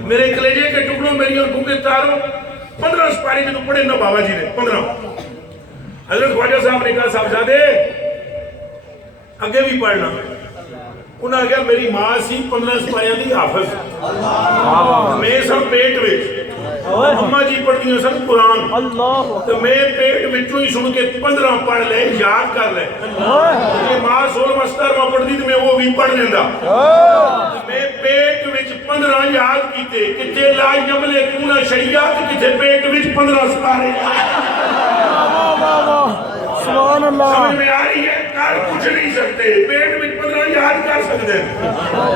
میرے کلیجے کے ٹکڑوں میری آنکھوں کے تاروں 15 سپاری میں تو پڑھے نا بابا جی نے 15 حضرت خواجہ صاحب نے کہا صاحبزادے آگے بھی پڑھنا انہاں کہا میری ماں سی 15 سپاریاں دی حافظ میں سب پیٹ وچ اماں جی پڑھتی ہیں سب قرآن تو میں پیٹ وچوں ہی سن کے 15 پڑھ لے یاد کر لے کہ ماں 16 17 پڑھتی تو میں وہ بھی پڑھ لیندہ میں پیٹ وچ 15 یاد کیتے کتے لا یملکون شیئا کتے پیٹ وچ 15 سپارے سبحان اللہ سمجھ میں آ رہی ہے کر کچھ نہیں سکتے پیٹ میں 15 یاد کر سکتے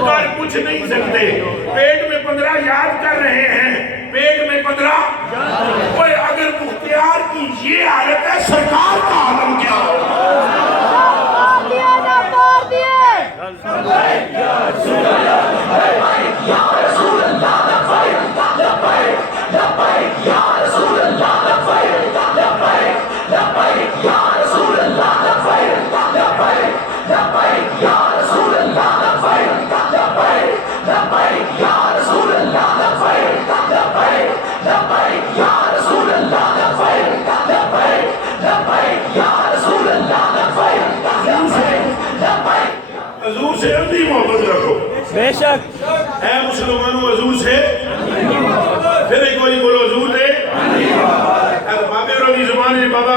کر کچھ نہیں سکتے پیٹ میں 15 یاد کر رہے ہیں پیٹ میں 15 کوئی اگر مختار کی یہ حالت ہے سرکار کا عالم کیا یا رسول اللہ یا رسول اللہ یا رسول اللہ حضور سے اندھی محبت رکھو بے شک اے مسلمانوں حضور سے پھر ایک وہی بولو حضور دے بابے روی زبان بابا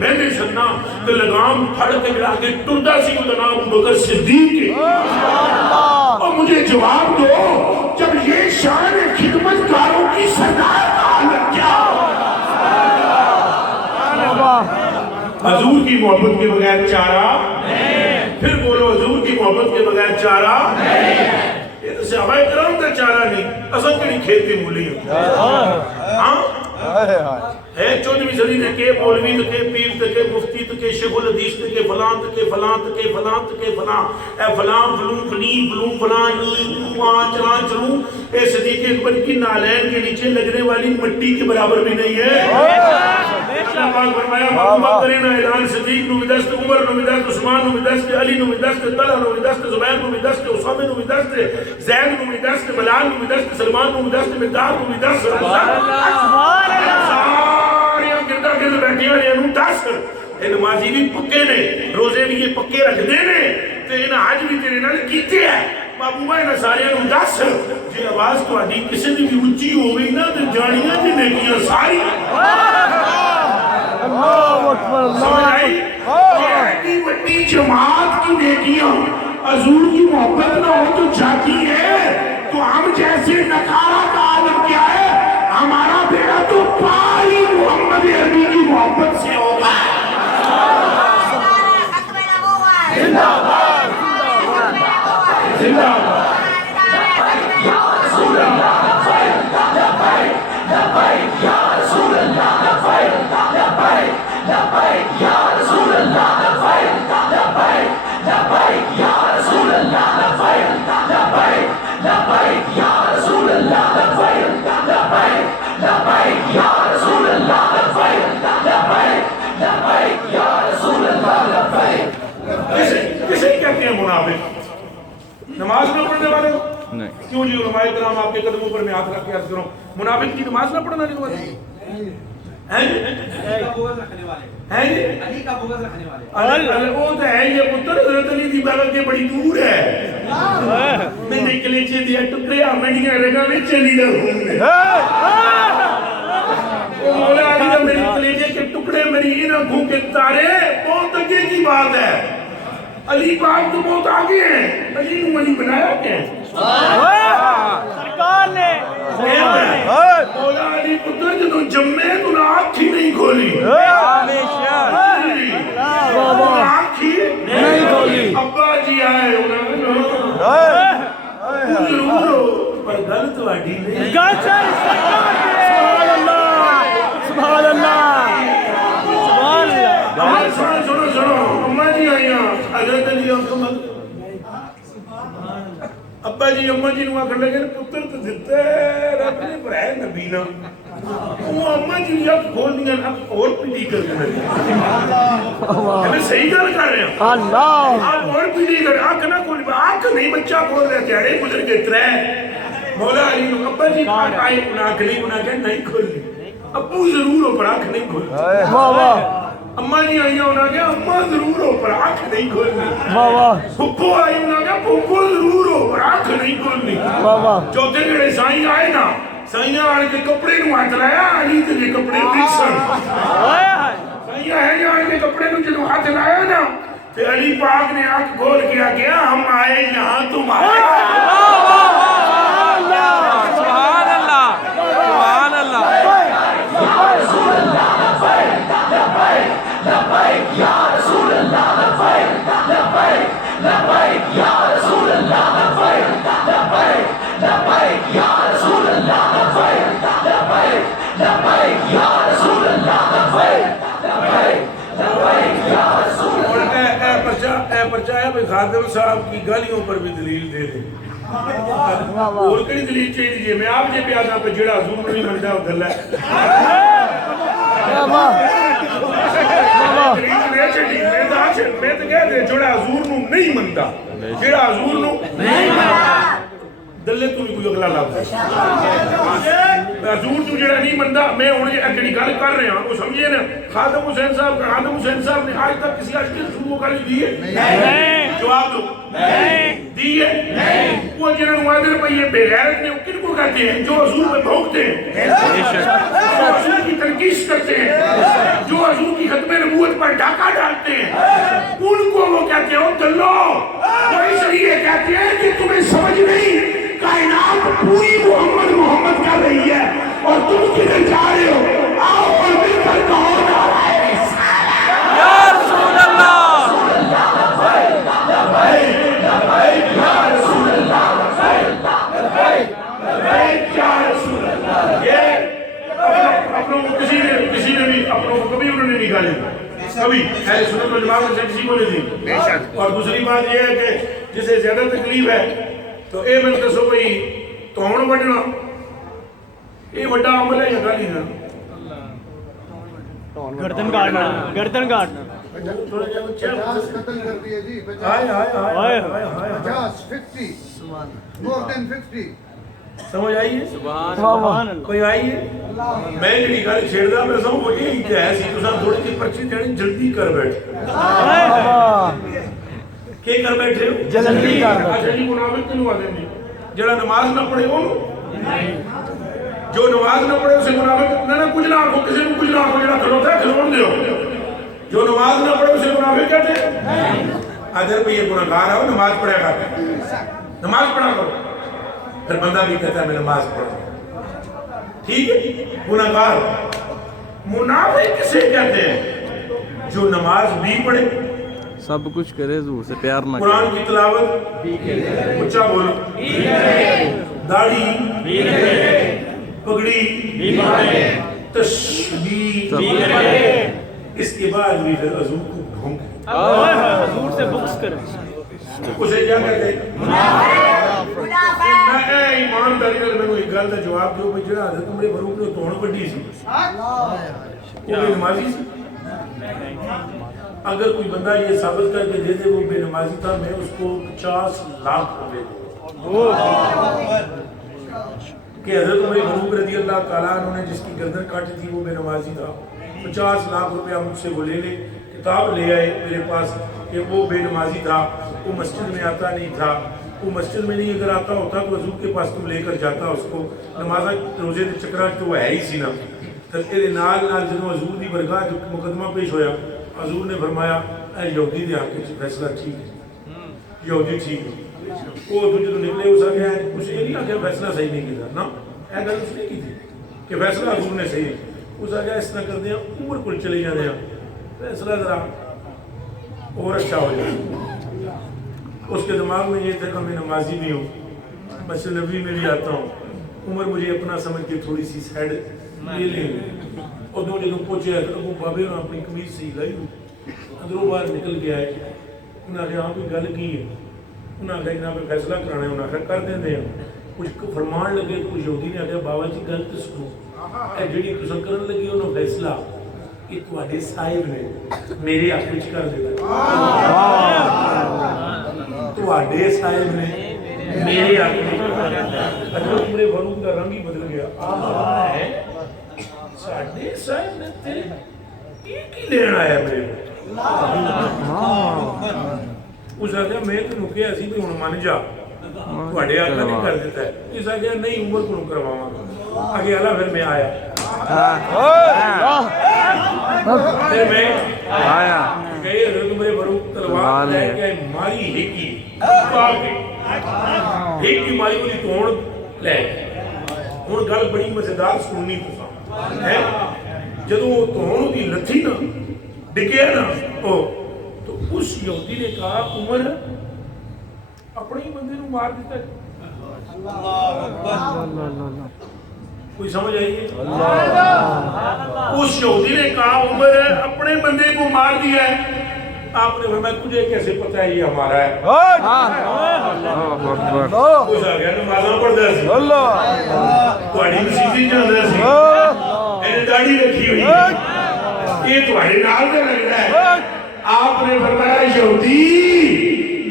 بہنے سننا تے لگام پھڑ کے جڑا کے ٹردا سی او دا نام ابوبکر صدیق ہے اور مجھے جواب دو جب یہ شان خدمت کاروں کی سردار کا عالم کیا حضور کی محبت کے بغیر چارہ پھر بولو حضور کی محبت کے بغیر چارہ یہ تو صحابہ کرام کا چارہ نہیں اصل کڑی کھیتی مولی ہاں ہے 14ویں صدی تک کے مولوی تک کے پیر تک کے مفتی تک کے شیخ الحدیث تک کے فلاں تک کے فلاں تک کے فلاں تک کے فلاں اے فلاں فلوں فلیں فلوں فلاں چلاں چلوں اے صدیق اکبر کی نالین کے نیچے لگنے والی مٹی کے برابر بھی نہیں ہے اللہ پاک فرمایا محمد کرے نا اعلان صدیق نو بدست عمر نو بدست عثمان نو بدست علی نو بدست طلحہ نو بدست زبیر نو بدست اسامہ نو بدست زید نو بدست بلال نو بدست سلمان نو بدست مقدار نو بدست سبحان اللہ ساریاں گردہ گرد بیٹھیاں نے انہوں دس اے نمازی بھی پکے نے روزے بھی یہ پکے رکھ دے نے تے انہاں حج بھی تیرے نال کیتے ہیں بابو بھائی نے سارے انہوں دس جی آواز تو آڈی کسی دی بھی اچھی ہو گئی نا تے جانیاں جی نیکیاں ساری سمجھائی ایٹی بٹی جماعت کی نیکیاں حضور کی محبت نہ ہو تو جاتی ہے تو ہم جیسے نکارہ کا عالم کیا ہے ہمارا بیڑا تو پالی محمد عربی کی محبت سے ہوگا زندہ باد زندہ باد یا رسول اللہ لبیک یا رسول اللہ لبیک یا رسول اللہ لبیک یا رسول اللہ لبیک یا رسول اللہ لبیک یا رسول اللہ لبیک یا رسول اللہ لبیک کسے کہتے ہیں منافق نماز نہ پڑھنے والے کیوں جی علماء کرام آپ کے قدموں پر میں ہاتھ رکھ کے عرض کروں منافق کی نماز نہ پڑھنا نہیں والے علی کا بغض رکھنے والے وہ تو ہے یہ پتر حضرت علی دی بغل کے بڑی دور ہے میں نے کلیچے دیا ٹکڑے منڈیاں رگا میں چلی رہوں وہ مولا علی کا میری کلیچے کے ٹکڑے میری آنکھوں کے تارے بہت اگے کی بات ہے علی پاک تو بہت آگے ہیں علی نو علی بنایا کیا سرکار نے مولا علی پتر جنہوں جمعے تو نہ آنکھی نہیں کھولی آنکھی نہیں کھولی ابا جی آئے ضرور ہو پر غلط واڈی نہیں سبحان اللہ سبحان اللہ سنو سنو اماں جی آئیاں حضرت علی ابا جی اماں جی نو آکھن لگے پتر تو دتے رب نے برائے نبینا وہ اماں جی جب کھول دیا اب اور پیڑی کر دیں ہمیں صحیح گل کر رہے ہیں اللہ آپ اور پیڑی کر آنکھ نہ کھول آنکھ نہیں بچہ کھول رہے تیارے گزر کے ترے مولا علی نو ابا جی آئے انہاں کھلی انہاں کہ نہیں کھولنی ابو ضرور ہو پر آنکھ نہیں کھولنی اماں جی آئیاں انہاں کہ اماں ضرور ہو پر آنکھ نہیں کھولنی پھپھو آئی انہاں کہ پھپھو ضرور ہو پر آنکھ نہیں کھولنی چوتھے جڑے سائیں آئے نا سائیں آئے کے کپڑے نو ہاتھ لایا علی تے جے کپڑے پکسن سائیں آئے کے کپڑے نو جنو ہاتھ لایا نا تے علی پاک نے آنکھ کھول کے آگیا ہم آئے یہاں تم آئے سبحان اللہ سبحان اللہ یا رسول اللہ لبیک یا رسول اللہ لبیک یا رسول اللہ لبیک یا رسول اللہ لبیک یا رسول اللہ اے پرچہ ہے بھئی خادم صاحب کی گالیوں پر بھی دلیل دے دیں اور کڑی دلیل چاہیے دیجئے میں آپ جے پیازا پہ جڑا حضور نہیں ملتا وہ گل ہے میں تو کہہ دے جڑا حضور نو نہیں منتا جڑا حضور نو نہیں منتا دلے تو بھی کوئی اگلا لفظ ہے حضور تو جڑا نہیں منتا میں انہیں اکڑی گل کر رہے ہیں وہ سمجھے نا خادم حسین صاحب نے آج تک کسی اشکل شروع کر دی ہے جواب دو دی ہے وہ جنہوں نے آدھر پہ یہ بے غیرت نے کن کو کہتے ہیں جو حضور پہ بھوکتے ہیں جو حضور کی تنقیش کرتے ہیں جو حضور کی خدمت اپنوں کو کسی نے بھی اپنوں کو کبھی انہوں نے نکالے کبھی اہل سنت والجماعت سے کسی کو نہیں دی. اور دوسری بات یہ ہے کہ جسے زیادہ تکلیف ہے تو اے میں دسو بھئی توڑ وڈنا یہ بڑا عمل ہے یا گالی نا گردن کاٹنا گردن کاٹنا قتل کر دیے جی. 50 more than 50. سمجھ آئیے سبحان اللہ. کوئی آئیے میں جڑی گل چھیڑدا میں سمجھ وہ یہ کہ ہے سی تساں تھوڑی سی پرچی جڑی جلدی کر بیٹھے کی کر بیٹھے ہو جلدی کر بیٹھے. اچھا جی منافق کیوں آتے ہیں جڑا نماز نہ پڑھے وہ جو نماز نہ پڑھے اسے منافق نہ کچھ نہ آکھو کسی کو کچھ نہ آکھو جڑا کھلوتا ہے کھلون دیو جو نماز نہ پڑھے اسے منافق کہتے ہیں. اگر بھئی یہ گناہگار ہے وہ نماز پڑھا کرتا ہے نماز پڑھا کرو پھر بندہ بھی کہتا ہے میں نماز پڑھا ٹھیک ہے. گناہگار منافق کسے کہتے ہیں جو نماز بھی پڑھے سب کچھ کرے حضور سے پیار نہ کرے قرآن کی تلاوت اونچا بولو داڑھی پگڑی تشبیح اس کے بعد بھی پھر حضور کو ڈھونگ حضور سے بکس کرے اسے کیا کہتے ہیں میں ایمانداری نال میں ایک گل دا جواب دیو بھئی جڑا حضرت عمر فاروق نے توڑ وڈی سی وہ بے نمازی سی. اگر کوئی بندہ یہ ثابت کر کے دے دے وہ بے نمازی تھا میں اس کو 50 لاکھ روپے دوں کہ حضرت عمر فاروق رضی اللہ تعالیٰ عنہ نے جس کی گردن کاٹی تھی وہ بے نمازی تھا 50 لاکھ روپیہ مجھ سے وہ لے لے کتاب لے آئے میرے پاس کہ وہ بے نمازی تھا وہ مسجد میں آتا نہیں تھا وہ مسجد میں نہیں اگر آتا ہوتا تو حضور کے پاس تم لے کر جاتا اس کو نمازہ روزے دے چکرہ تو وہ ہے ہی سی نا تیرے نال جنہوں حضور دی برگاہ جو مقدمہ پیش ہویا حضور نے فرمایا اے یہودی دے حق وچ فیصلہ ٹھیک ہے یہودی ٹھیک ہے وہ تو جدوں نکلے اس آگیا ہے کچھ یہ نہیں آگیا فیصلہ صحیح نہیں کیتا نا اے گل اس نے کی تھی کہ فیصلہ حضور نے صحیح ہے اس آگیا اس طرح کر دیا عمر کو چلے جانے فیصلہ ذرا اور اچھا ہو جائے. اس کے دماغ میں یہ تھا کہ میں نمازی بھی ہوں مسجد نبوی میں بھی آتا ہوں عمر مجھے اپنا سمجھ کے تھوڑی سی سائڈ لے لیں اور دو جدوں پہنچے وہ بابے نے اپنی قمیض سے لائی اندروں باہر نکل گیا ہے انہوں نے کہا کوئی گل کی ہے انہوں نے کہا انہوں نے فیصلہ کرانا ہے انہوں نے کر دیں دیں کچھ فرمان لگے کچھ یہودی نے آگیا بابا جی گل تو سنو اے جڑی تساں کرن لگی انہوں فیصلہ کہ تواڈے صاحب نے میرے حق وچ کر دیتا تواڈے صاحب نے میرے حق وچ کر دیتا. حضرت عمر فاروق کا رنگ ہی بدل گیا ساڈے صاحب نے تیرے کی لینا آیا میرے اس آگیا میں تو نکیا سی بھی ہوں من جا تواڈے آقا نے کر دیتا ہے اس آگیا نہیں عمر کو کرواواں گا آگے اللہ پھر میں آیا پھر میں آیا کہ حضرت عمر فاروق تلوار لے کے ماری ہیکی ہیکی ماری کو توڑ لے ہوں گل بڑی مزیدار سننی ہے جدوں وہ توڑ دی لتھی نا ڈگیا نا تو اس یہودی نے کہا عمر اپنے ہی بندے نو مار دیتا ہے. کوئی سمجھ آئیے اس یہودی نے کہا عمر اپنے بندے کو مار دیا ہے. آپ نے فرمایا تجھے کیسے پتا ہے یہ ہمارا ہے کچھ آ گیا نمازاں پڑھتا سی تہاڈی مسیتی جاندا سی اینے داڑھی رکھی ہوئی یہ تہاڈے نال تے لگدا ہے. آپ نے فرمایا یہودی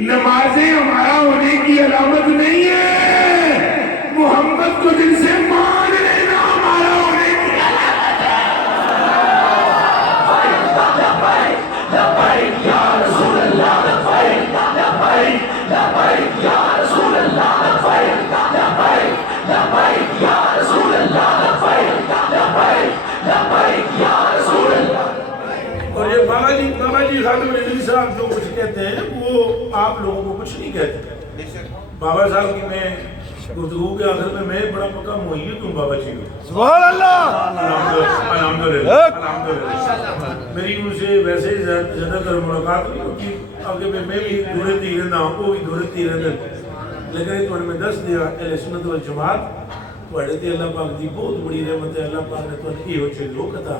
نمازیں ہمارا ہونے کی علامت نہیں ہے محمد کو دل سے مان لینا ہمارا ہونے کی علامت ہے. لبیک یا رسول اللہ لبیک لبیک لبیک یا رسول اللہ لبیک لبیک لبیک یا رسول اللہ لبیک لبیک لبیک یا رسول اللہ. اور یہ بابا جی خاتم الانبیاء صاحب جو کچھ کہتے ہیں وہ آپ لوگوں کو کچھ نہیں کہتے. بابا صاحب کی میں گفتگو کے آخر میں بڑا پکا محیط ہوں بابا جی کو سبحان اللہ الحمدللہ الحمدللہ. میری ان سے ویسے زیادہ تر ملاقات نہیں ہوتی آگے میں بھی دورے تھی رہنا ہوں وہ بھی دورے تھی رہنا لیکن تو میں دس دیا اہل سنت والجماعت ਤੁਹਾਡੇ ਤੇ ਅੱਲਾਹ ਪਾਕ ਦੀ ਬਹੁਤ ਬੜੀ ਰਹਿਮਤ ਹੈ ਅੱਲਾਹ ਪਾਕ ਨੇ ਤੁਹਾਨੂੰ ਇਹੋ ਜਿਹੇ ਲੋਕ عطا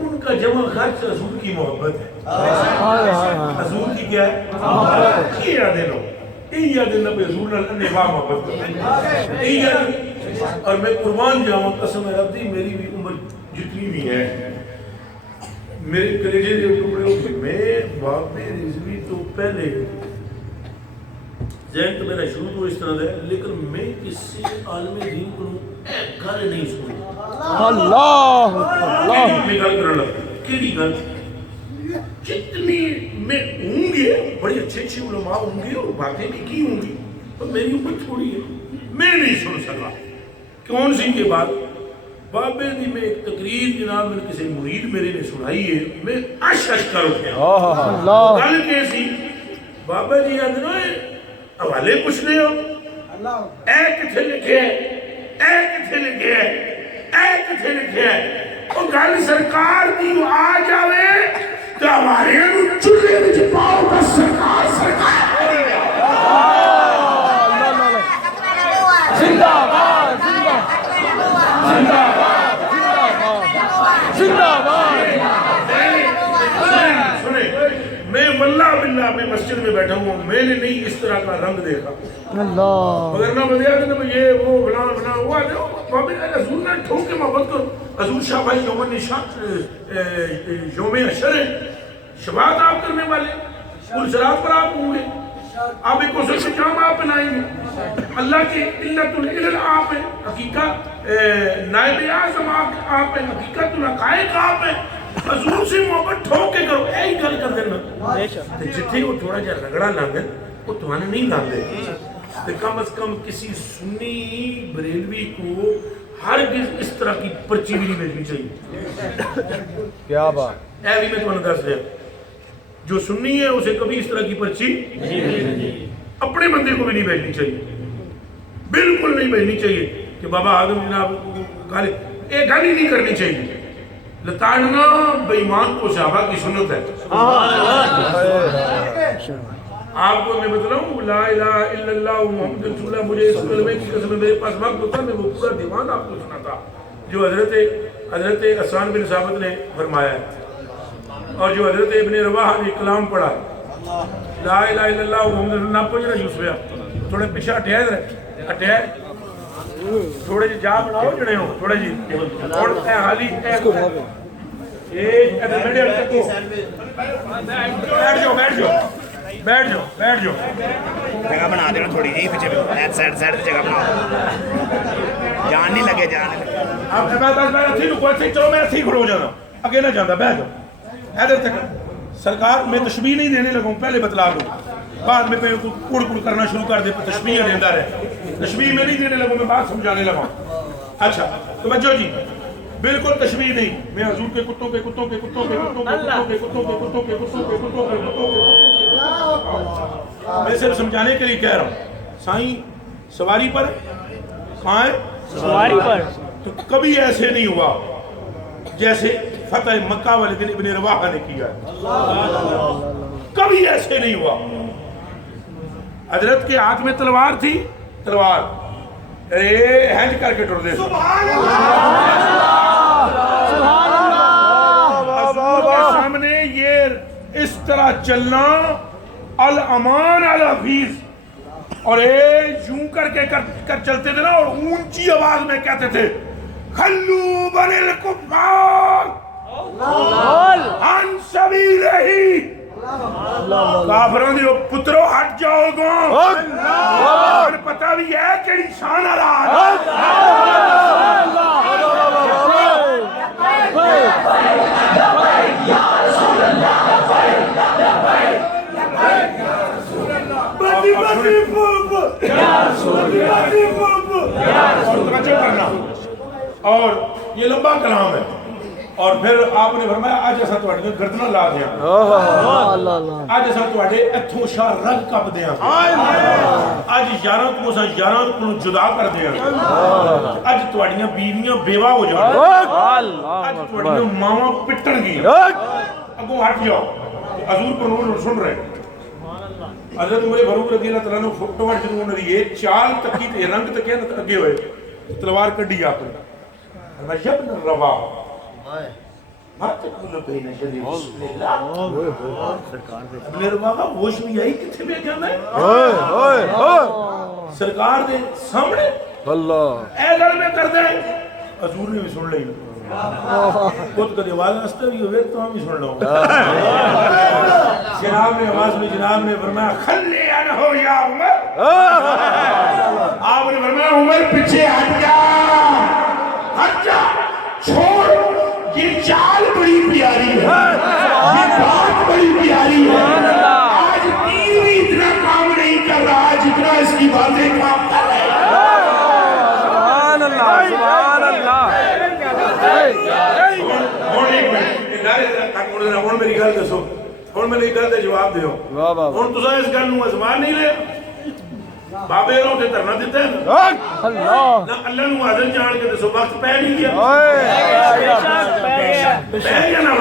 ان کا جمع خرچ حضور کی محبت ہے حضور کی کیا ہے یہ یاد لو یہ یاد لو حضور نے انبا محبت کرتے یہ یاد اور میں قربان جاؤں قسم رب دی میری بھی عمر جتنی بھی ہے میرے کلیجے دے ٹکڑے ہو کہ میں باپ میں رضوی تو پہلے ذہن تو میرا شروع تو اس طرح ہے لیکن میں کسی عالم دین کو گل نہیں سنی اللہ اللہ میں گل کرنا کیڑی گل جتنی میں ہوں گے بڑے اچھے اچھے علماء ہوں گے اور باتیں بھی کی ہوں گی تو میری عمر تھوڑی ہے میں نہیں سن سکا کون سی یہ بات بابے دی میں ایک تقریر جناب میں کسی مرید میرے نے سنائی ہے میں اش کر اٹھیا گل کیسی بابا جی آدھنا حوالے پوچھنے ہو اے کتھے لکھے اے کتھے لکھے اے کتھے لکھے وہ گل سرکار دی آ جاوے تو ہمارے چولہے وچ پاؤ کا سرکار سرکار زندہ باد زندہ باد زندہ باد میں واللہ باللہ میں مسجد میں بیٹھا ہوں میں نے نہیں اس طرح کا رنگ دیکھا اللہ مگر نہ بدیا کہ یہ وہ بنا ہوا جو بابے نے حضور نے ٹھوک کے محبت کرو حضور شاہ بھائی یوم نشان یوم حشر ہے شفاعت آپ کرنے والے پل صراط پر آپ ہوں گے آپ ایک کوسر سے جام آپ بنائیں گے اللہ کی علت العلل آپ ہیں حقیقت نائب اعظم آپ ہیں حقیقت الحقائق آپ ہیں حضور سے محبت ٹھوک کے کرو ایہی گل کر دینا جتھے وہ تھوڑا جا رگڑا لاندے وہ تمہانے نہیں لاندے کم از کم کسی سنی بریلوی کو ہرگز اس طرح کی پرچی بھی نہیں بھیجنی چاہیے کیا بات اے بھی میں تمہیں دس دیا جو سنی ہے اسے کبھی اس طرح کی پرچی اپنے بندے کو بھی نہیں بھیجنی چاہیے بالکل نہیں بھیجنی چاہیے کہ بابا آدم جناب گالی ایک گالی نہیں کرنی چاہیے لتاڑنا بے ایمان کو صحابہ کی سنت ہے آپ کو میں بتلاؤں لا الہ الا اللہ محمد رسول اللہ مجھے اس کلمے کی قسم میرے پاس وقت ہوتا میں وہ پورا دیوان آپ کو سناتا جو حضرت حسان بن ثابت نے فرمایا ہے اور جو حضرت ابن رواحہ نے کلام پڑھا لا الہ الا اللہ محمد رسول اللہ پوچھ رہا یوسف تھوڑے پیچھے ہٹے ہٹے تھوڑے جی جا بناؤ جڑے ہو تھوڑے جی اور اے حالی ایک میڈیم تکو بیٹھ جاؤ جگہ بنا دینا تھوڑی جی پیچھے لیفٹ سائڈ جگہ بناؤ جان نہیں لگے اب میں اتھی رکو اتھی چلو میں اتھی کھڑو جانا اگے نہ جانا بیٹھ جاؤ ادھر تک سرکار میں تشبیہ نہیں دینے لگا ہوں پہلے بتلا دوں بعد میں پہ کڑ کڑ کرنا شروع کر دے تشبیہ دیندہ رہے تشبیہ میں نہیں دینے لگا میں بات سمجھانے لگا اچھا تو بچو جی بالکل تشبیہ نہیں میں حضور کے کتوں کے کتوں کے کتوں کے کتوں کے کتوں کے کتوں کے کتوں کے کتوں کے کتوں کے کتوں کے میں صرف سمجھانے کے لیے کہہ رہا ہوں سائیں سواری پر کھائیں سواری پر تو کبھی ایسے نہیں ہوا جیسے فتح مکہ والے دن ابن رواحہ نے کیا کبھی ایسے نہیں ہوا حضرت کے ہاتھ میں تلوار تھی تلوار ہینج کر کے ٹر دے سبحان اللہ کے سامنے یہ اس طرح چلنا الامان الحفیظ اور یوں کر کے کر چلتے تھے نا اور اونچی آواز میں کہتے تھے خلو بن الکفار عن سبیلہ کافروں دیو پترو ہٹ جاؤ گو اور پتہ بھی ہے کیڑی شان آرہا اور یہ لمبا کلام ہے اور پھر آپ نے فرمایا آج ایسا تواڈیاں گردناں لا دیاں آج ایسا تواڈے اتھوں شاہ رگ کپ دیاں آج یاراں کو سا یاراں کو جدا کر دیاں آج تواڈیاں بیویاں بیوہ ہو جان آج تواڈیاں ماواں پٹن گی اگوں ہٹ جاؤ حضور پر نور سن رہے حضرت عمر فاروق رضی اللہ تعالیٰ نے فوٹو وٹ جنہوں نے یہ چال تکی تے رنگ تکیا نہ اگے ہوئے تلوار کڈی آپ نے میں یبن الروا ما تقول بین شریف بسم اللہ ابن روا کا ہوش نہیں آئی کتنے میں جانا ہے سرکار دے سامنے اللہ اے گل میں کر دے حضور نے بھی سن لئی خود کدی آواز نستے بھی ہوئے تو ہم بھی سن لوں جناب نے آواز میں جناب نے فرمایا خلی عنہ یا عمر آپ نے فرمایا عمر پیچھے ہٹ جا چھوڑ یہ چال بڑی پیاری ہے یہ بات بڑی پیاری ہے آج تیر بھی اتنا کام نہیں کر رہا جتنا اس کی باتیں کام کر رہے ہیں سبحان اللہ سبحان اللہ ہوں میری گل دسو ہوں میری گل کا جواب دیو ہوں تصا اس گل نو ازمان نہیں لیا بابے نو تے دھرنا دیتا ہے اللہ نہ اللہ نو حاضر جان کے دسو وقت پہ نہیں گیا پہ گیا نا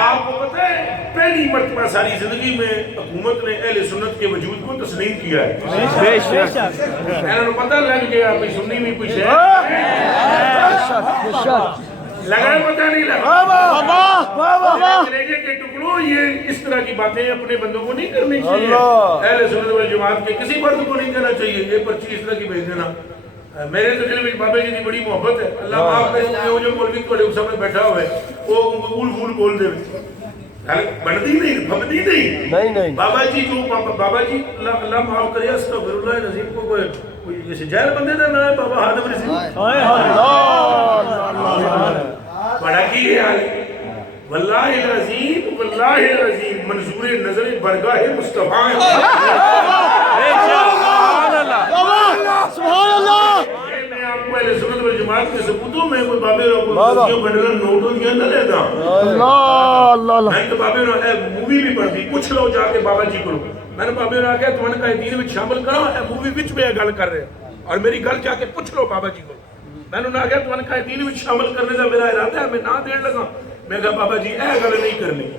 آپ کو پتہ ہے پہلی مرتبہ ساری زندگی میں حکومت نے اہل سنت کے وجود کو تسلیم کیا ہے بے شک انہوں نے پتہ لگ گیا کوئی سنی بھی کچھ ہے لگا پتہ نہیں لگا کلیجے کے ٹکڑوں یہ اس طرح کی باتیں اپنے بندوں کو نہیں کرنی چاہیے اہل سنت والجماعت کے کسی فرد کو نہیں کرنا چاہیے یہ پرچی اس طرح کی بھیج دینا میرے تو دل میں بابا جی کی بڑی محبت ہے اللہ معاف کرے وہ جو مولوی تھوڑے سامنے بیٹھا ہوا ہے وہ قبول پھول بول دے بنتی نہیں پھبتی نہیں بابا جی جو بابا جی اللہ معاف کرے استغفر اللہ العظیم کو کوئی جیسے جہل بندے کا نام ہے بابا ہادم رضی بڑا کی ہے حال واللہ العظیم منظور نظر برگاہ مصطفیٰ سبحان اللہ میں آپ کو اہل سنت والجماعت کے ثبوتوں میں کوئی بابے رو کو بندر نوٹوں دیا نہ لیتا اللہ میں تو بابے رو مووی بھی پڑھتی پوچھ لو جا کے بابا جی کو میں نے بابے رو آگیا تمہیں کہا دین میں شامل کرو مووی وچ میں گل کر رہے اور میری گل جا کے پوچھ لو بابا جی کو میں نے آگیا تمہیں کہا دین میں شامل کرنے کا میرا ارادہ ہے میں نہ دین لگا میں کہا بابا جی اے گل نہیں کرنی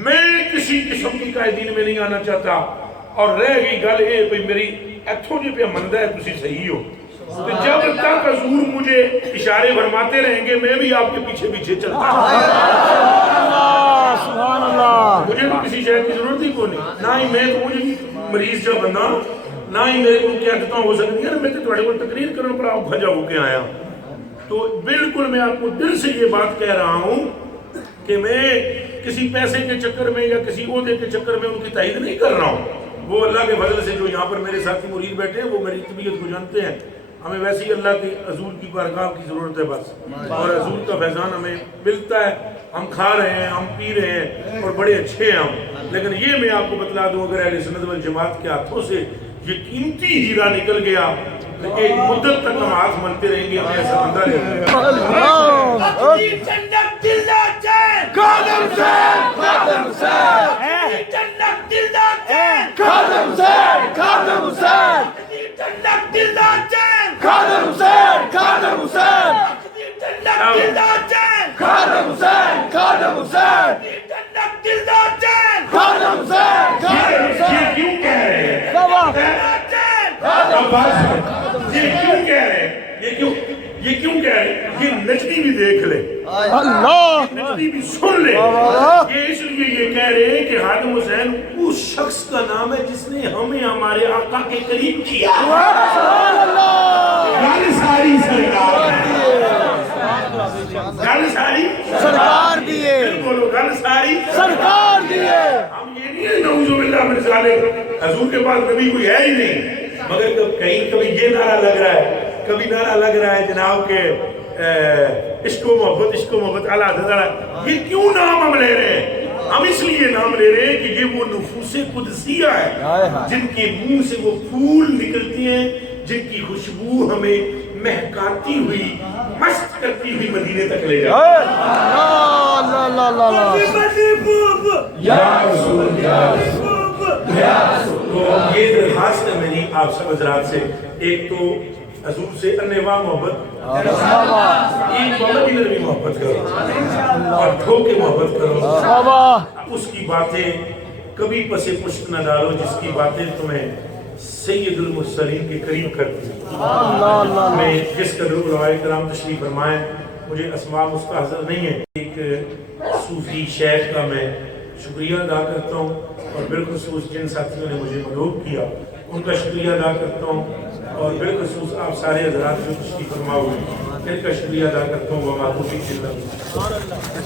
میں کسی قسم کی قائدین میں نہیں آنا چاہتا اور رہ گئی گل اے بھئی میری ایتھوں جی پہ مندہ ہے تسی صحیح ہو تو جب تک حضور مجھے اشارے فرماتے رہیں گے میں بھی آپ کے پیچھے پیچھے چلتا سبحان اللہ مجھے تو کسی شہر کی ضرورت ہی کو نہیں نہ ہی میں تو مجھے مریض جا بندہ نہ ہی میرے کو کیا کہتا ہوں ہو سکتی ہے میں تو تھوڑے کو تقریر کرنے پر آپ بھجا ہو کے آیا تو بالکل میں آپ کو دل سے یہ بات کہہ رہا ہوں کہ میں کسی پیسے کے چکر میں یا کسی عہدے کے چکر میں ان کی تائید نہیں کر رہا ہوں وہ اللہ کے فضل سے جو یہاں پر میرے ساتھی مرید بیٹھے ہیں وہ میری طبیعت کو جانتے ہیں ہمیں ویسے ہی اللہ کی حضور کی بارگاہ کی ضرورت ہے بس اور حضور کا فیضان ہمیں ملتا ہے ہم کھا رہے ہیں ہم پی رہے ہیں اور بڑے اچھے ہیں ہم لیکن یہ میں آپ کو بتلا دوں اگر اہل سنت والجماعت کے ہاتھوں سے یہ قیمتی ہیرا نکل گیا تو ایک مدت تک ہم ہاتھ ملتے رہیں گے ہمیں ایسا بندہ رہے یہ کیوں کہہ رہے ہیں یہ نجدی بھی دیکھ لے نجدی بھی سن لے یہ اس لیے یہ کہہ رہے ہیں کہ خادم حسین اس شخص کا نام ہے جس نے ہمیں ہمارے آقا کے قریب کیا گل ساری سرکار دیئے بولو گل ساری سرکار دیئے ہم یہ نہیں ہے نعوذ باللہ من ذالک حضور کے پاس نبی کوئی ہے ہی نہیں مگر کہیں کبھی یہ نعرہ لگ رہا ہے کبھی نعرہ لگ رہا ہے جناب کے عشق و محبت اعلیٰ حضرت یہ کیوں نام ہم لے رہے ہیں ہم اس لیے نام لے رہے ہیں کہ یہ وہ نفوس قدسیہ ہے جن کے منہ سے وہ پھول نکلتی ہیں جن کی خوشبو ہمیں مہکاتی ہوئی مست کرتی ہوئی مدینے تک لے جائے یہ درخواست ہے میری آپ سب حضرات سے ایک تو حضور سے انواع محبت ایک بابا جی نے بھی محبت کرو اور ٹھو کے محبت کرو اس کی باتیں کبھی پس پشت نہ ڈالو جس کی باتیں تمہیں سید المرسلین کے قریب کرتی ہیں۔ میں جس قدر علماء کرام تشریف فرمائیں، مجھے اسماء مستحضر نہیں ہے، ایک صوفی شیخ کا میں شکریہ ادا کرتا ہوں، اور بالخصوص جن ساتھیوں نے مجھے مدعو کیا ان کا شکریہ ادا کرتا ہوں، اور بالخصوص آپ سارے حضرات جو تشریف فرما ہوئے ان کا شکریہ ادا کرتا ہوں۔ وما توفیق الا باللہ۔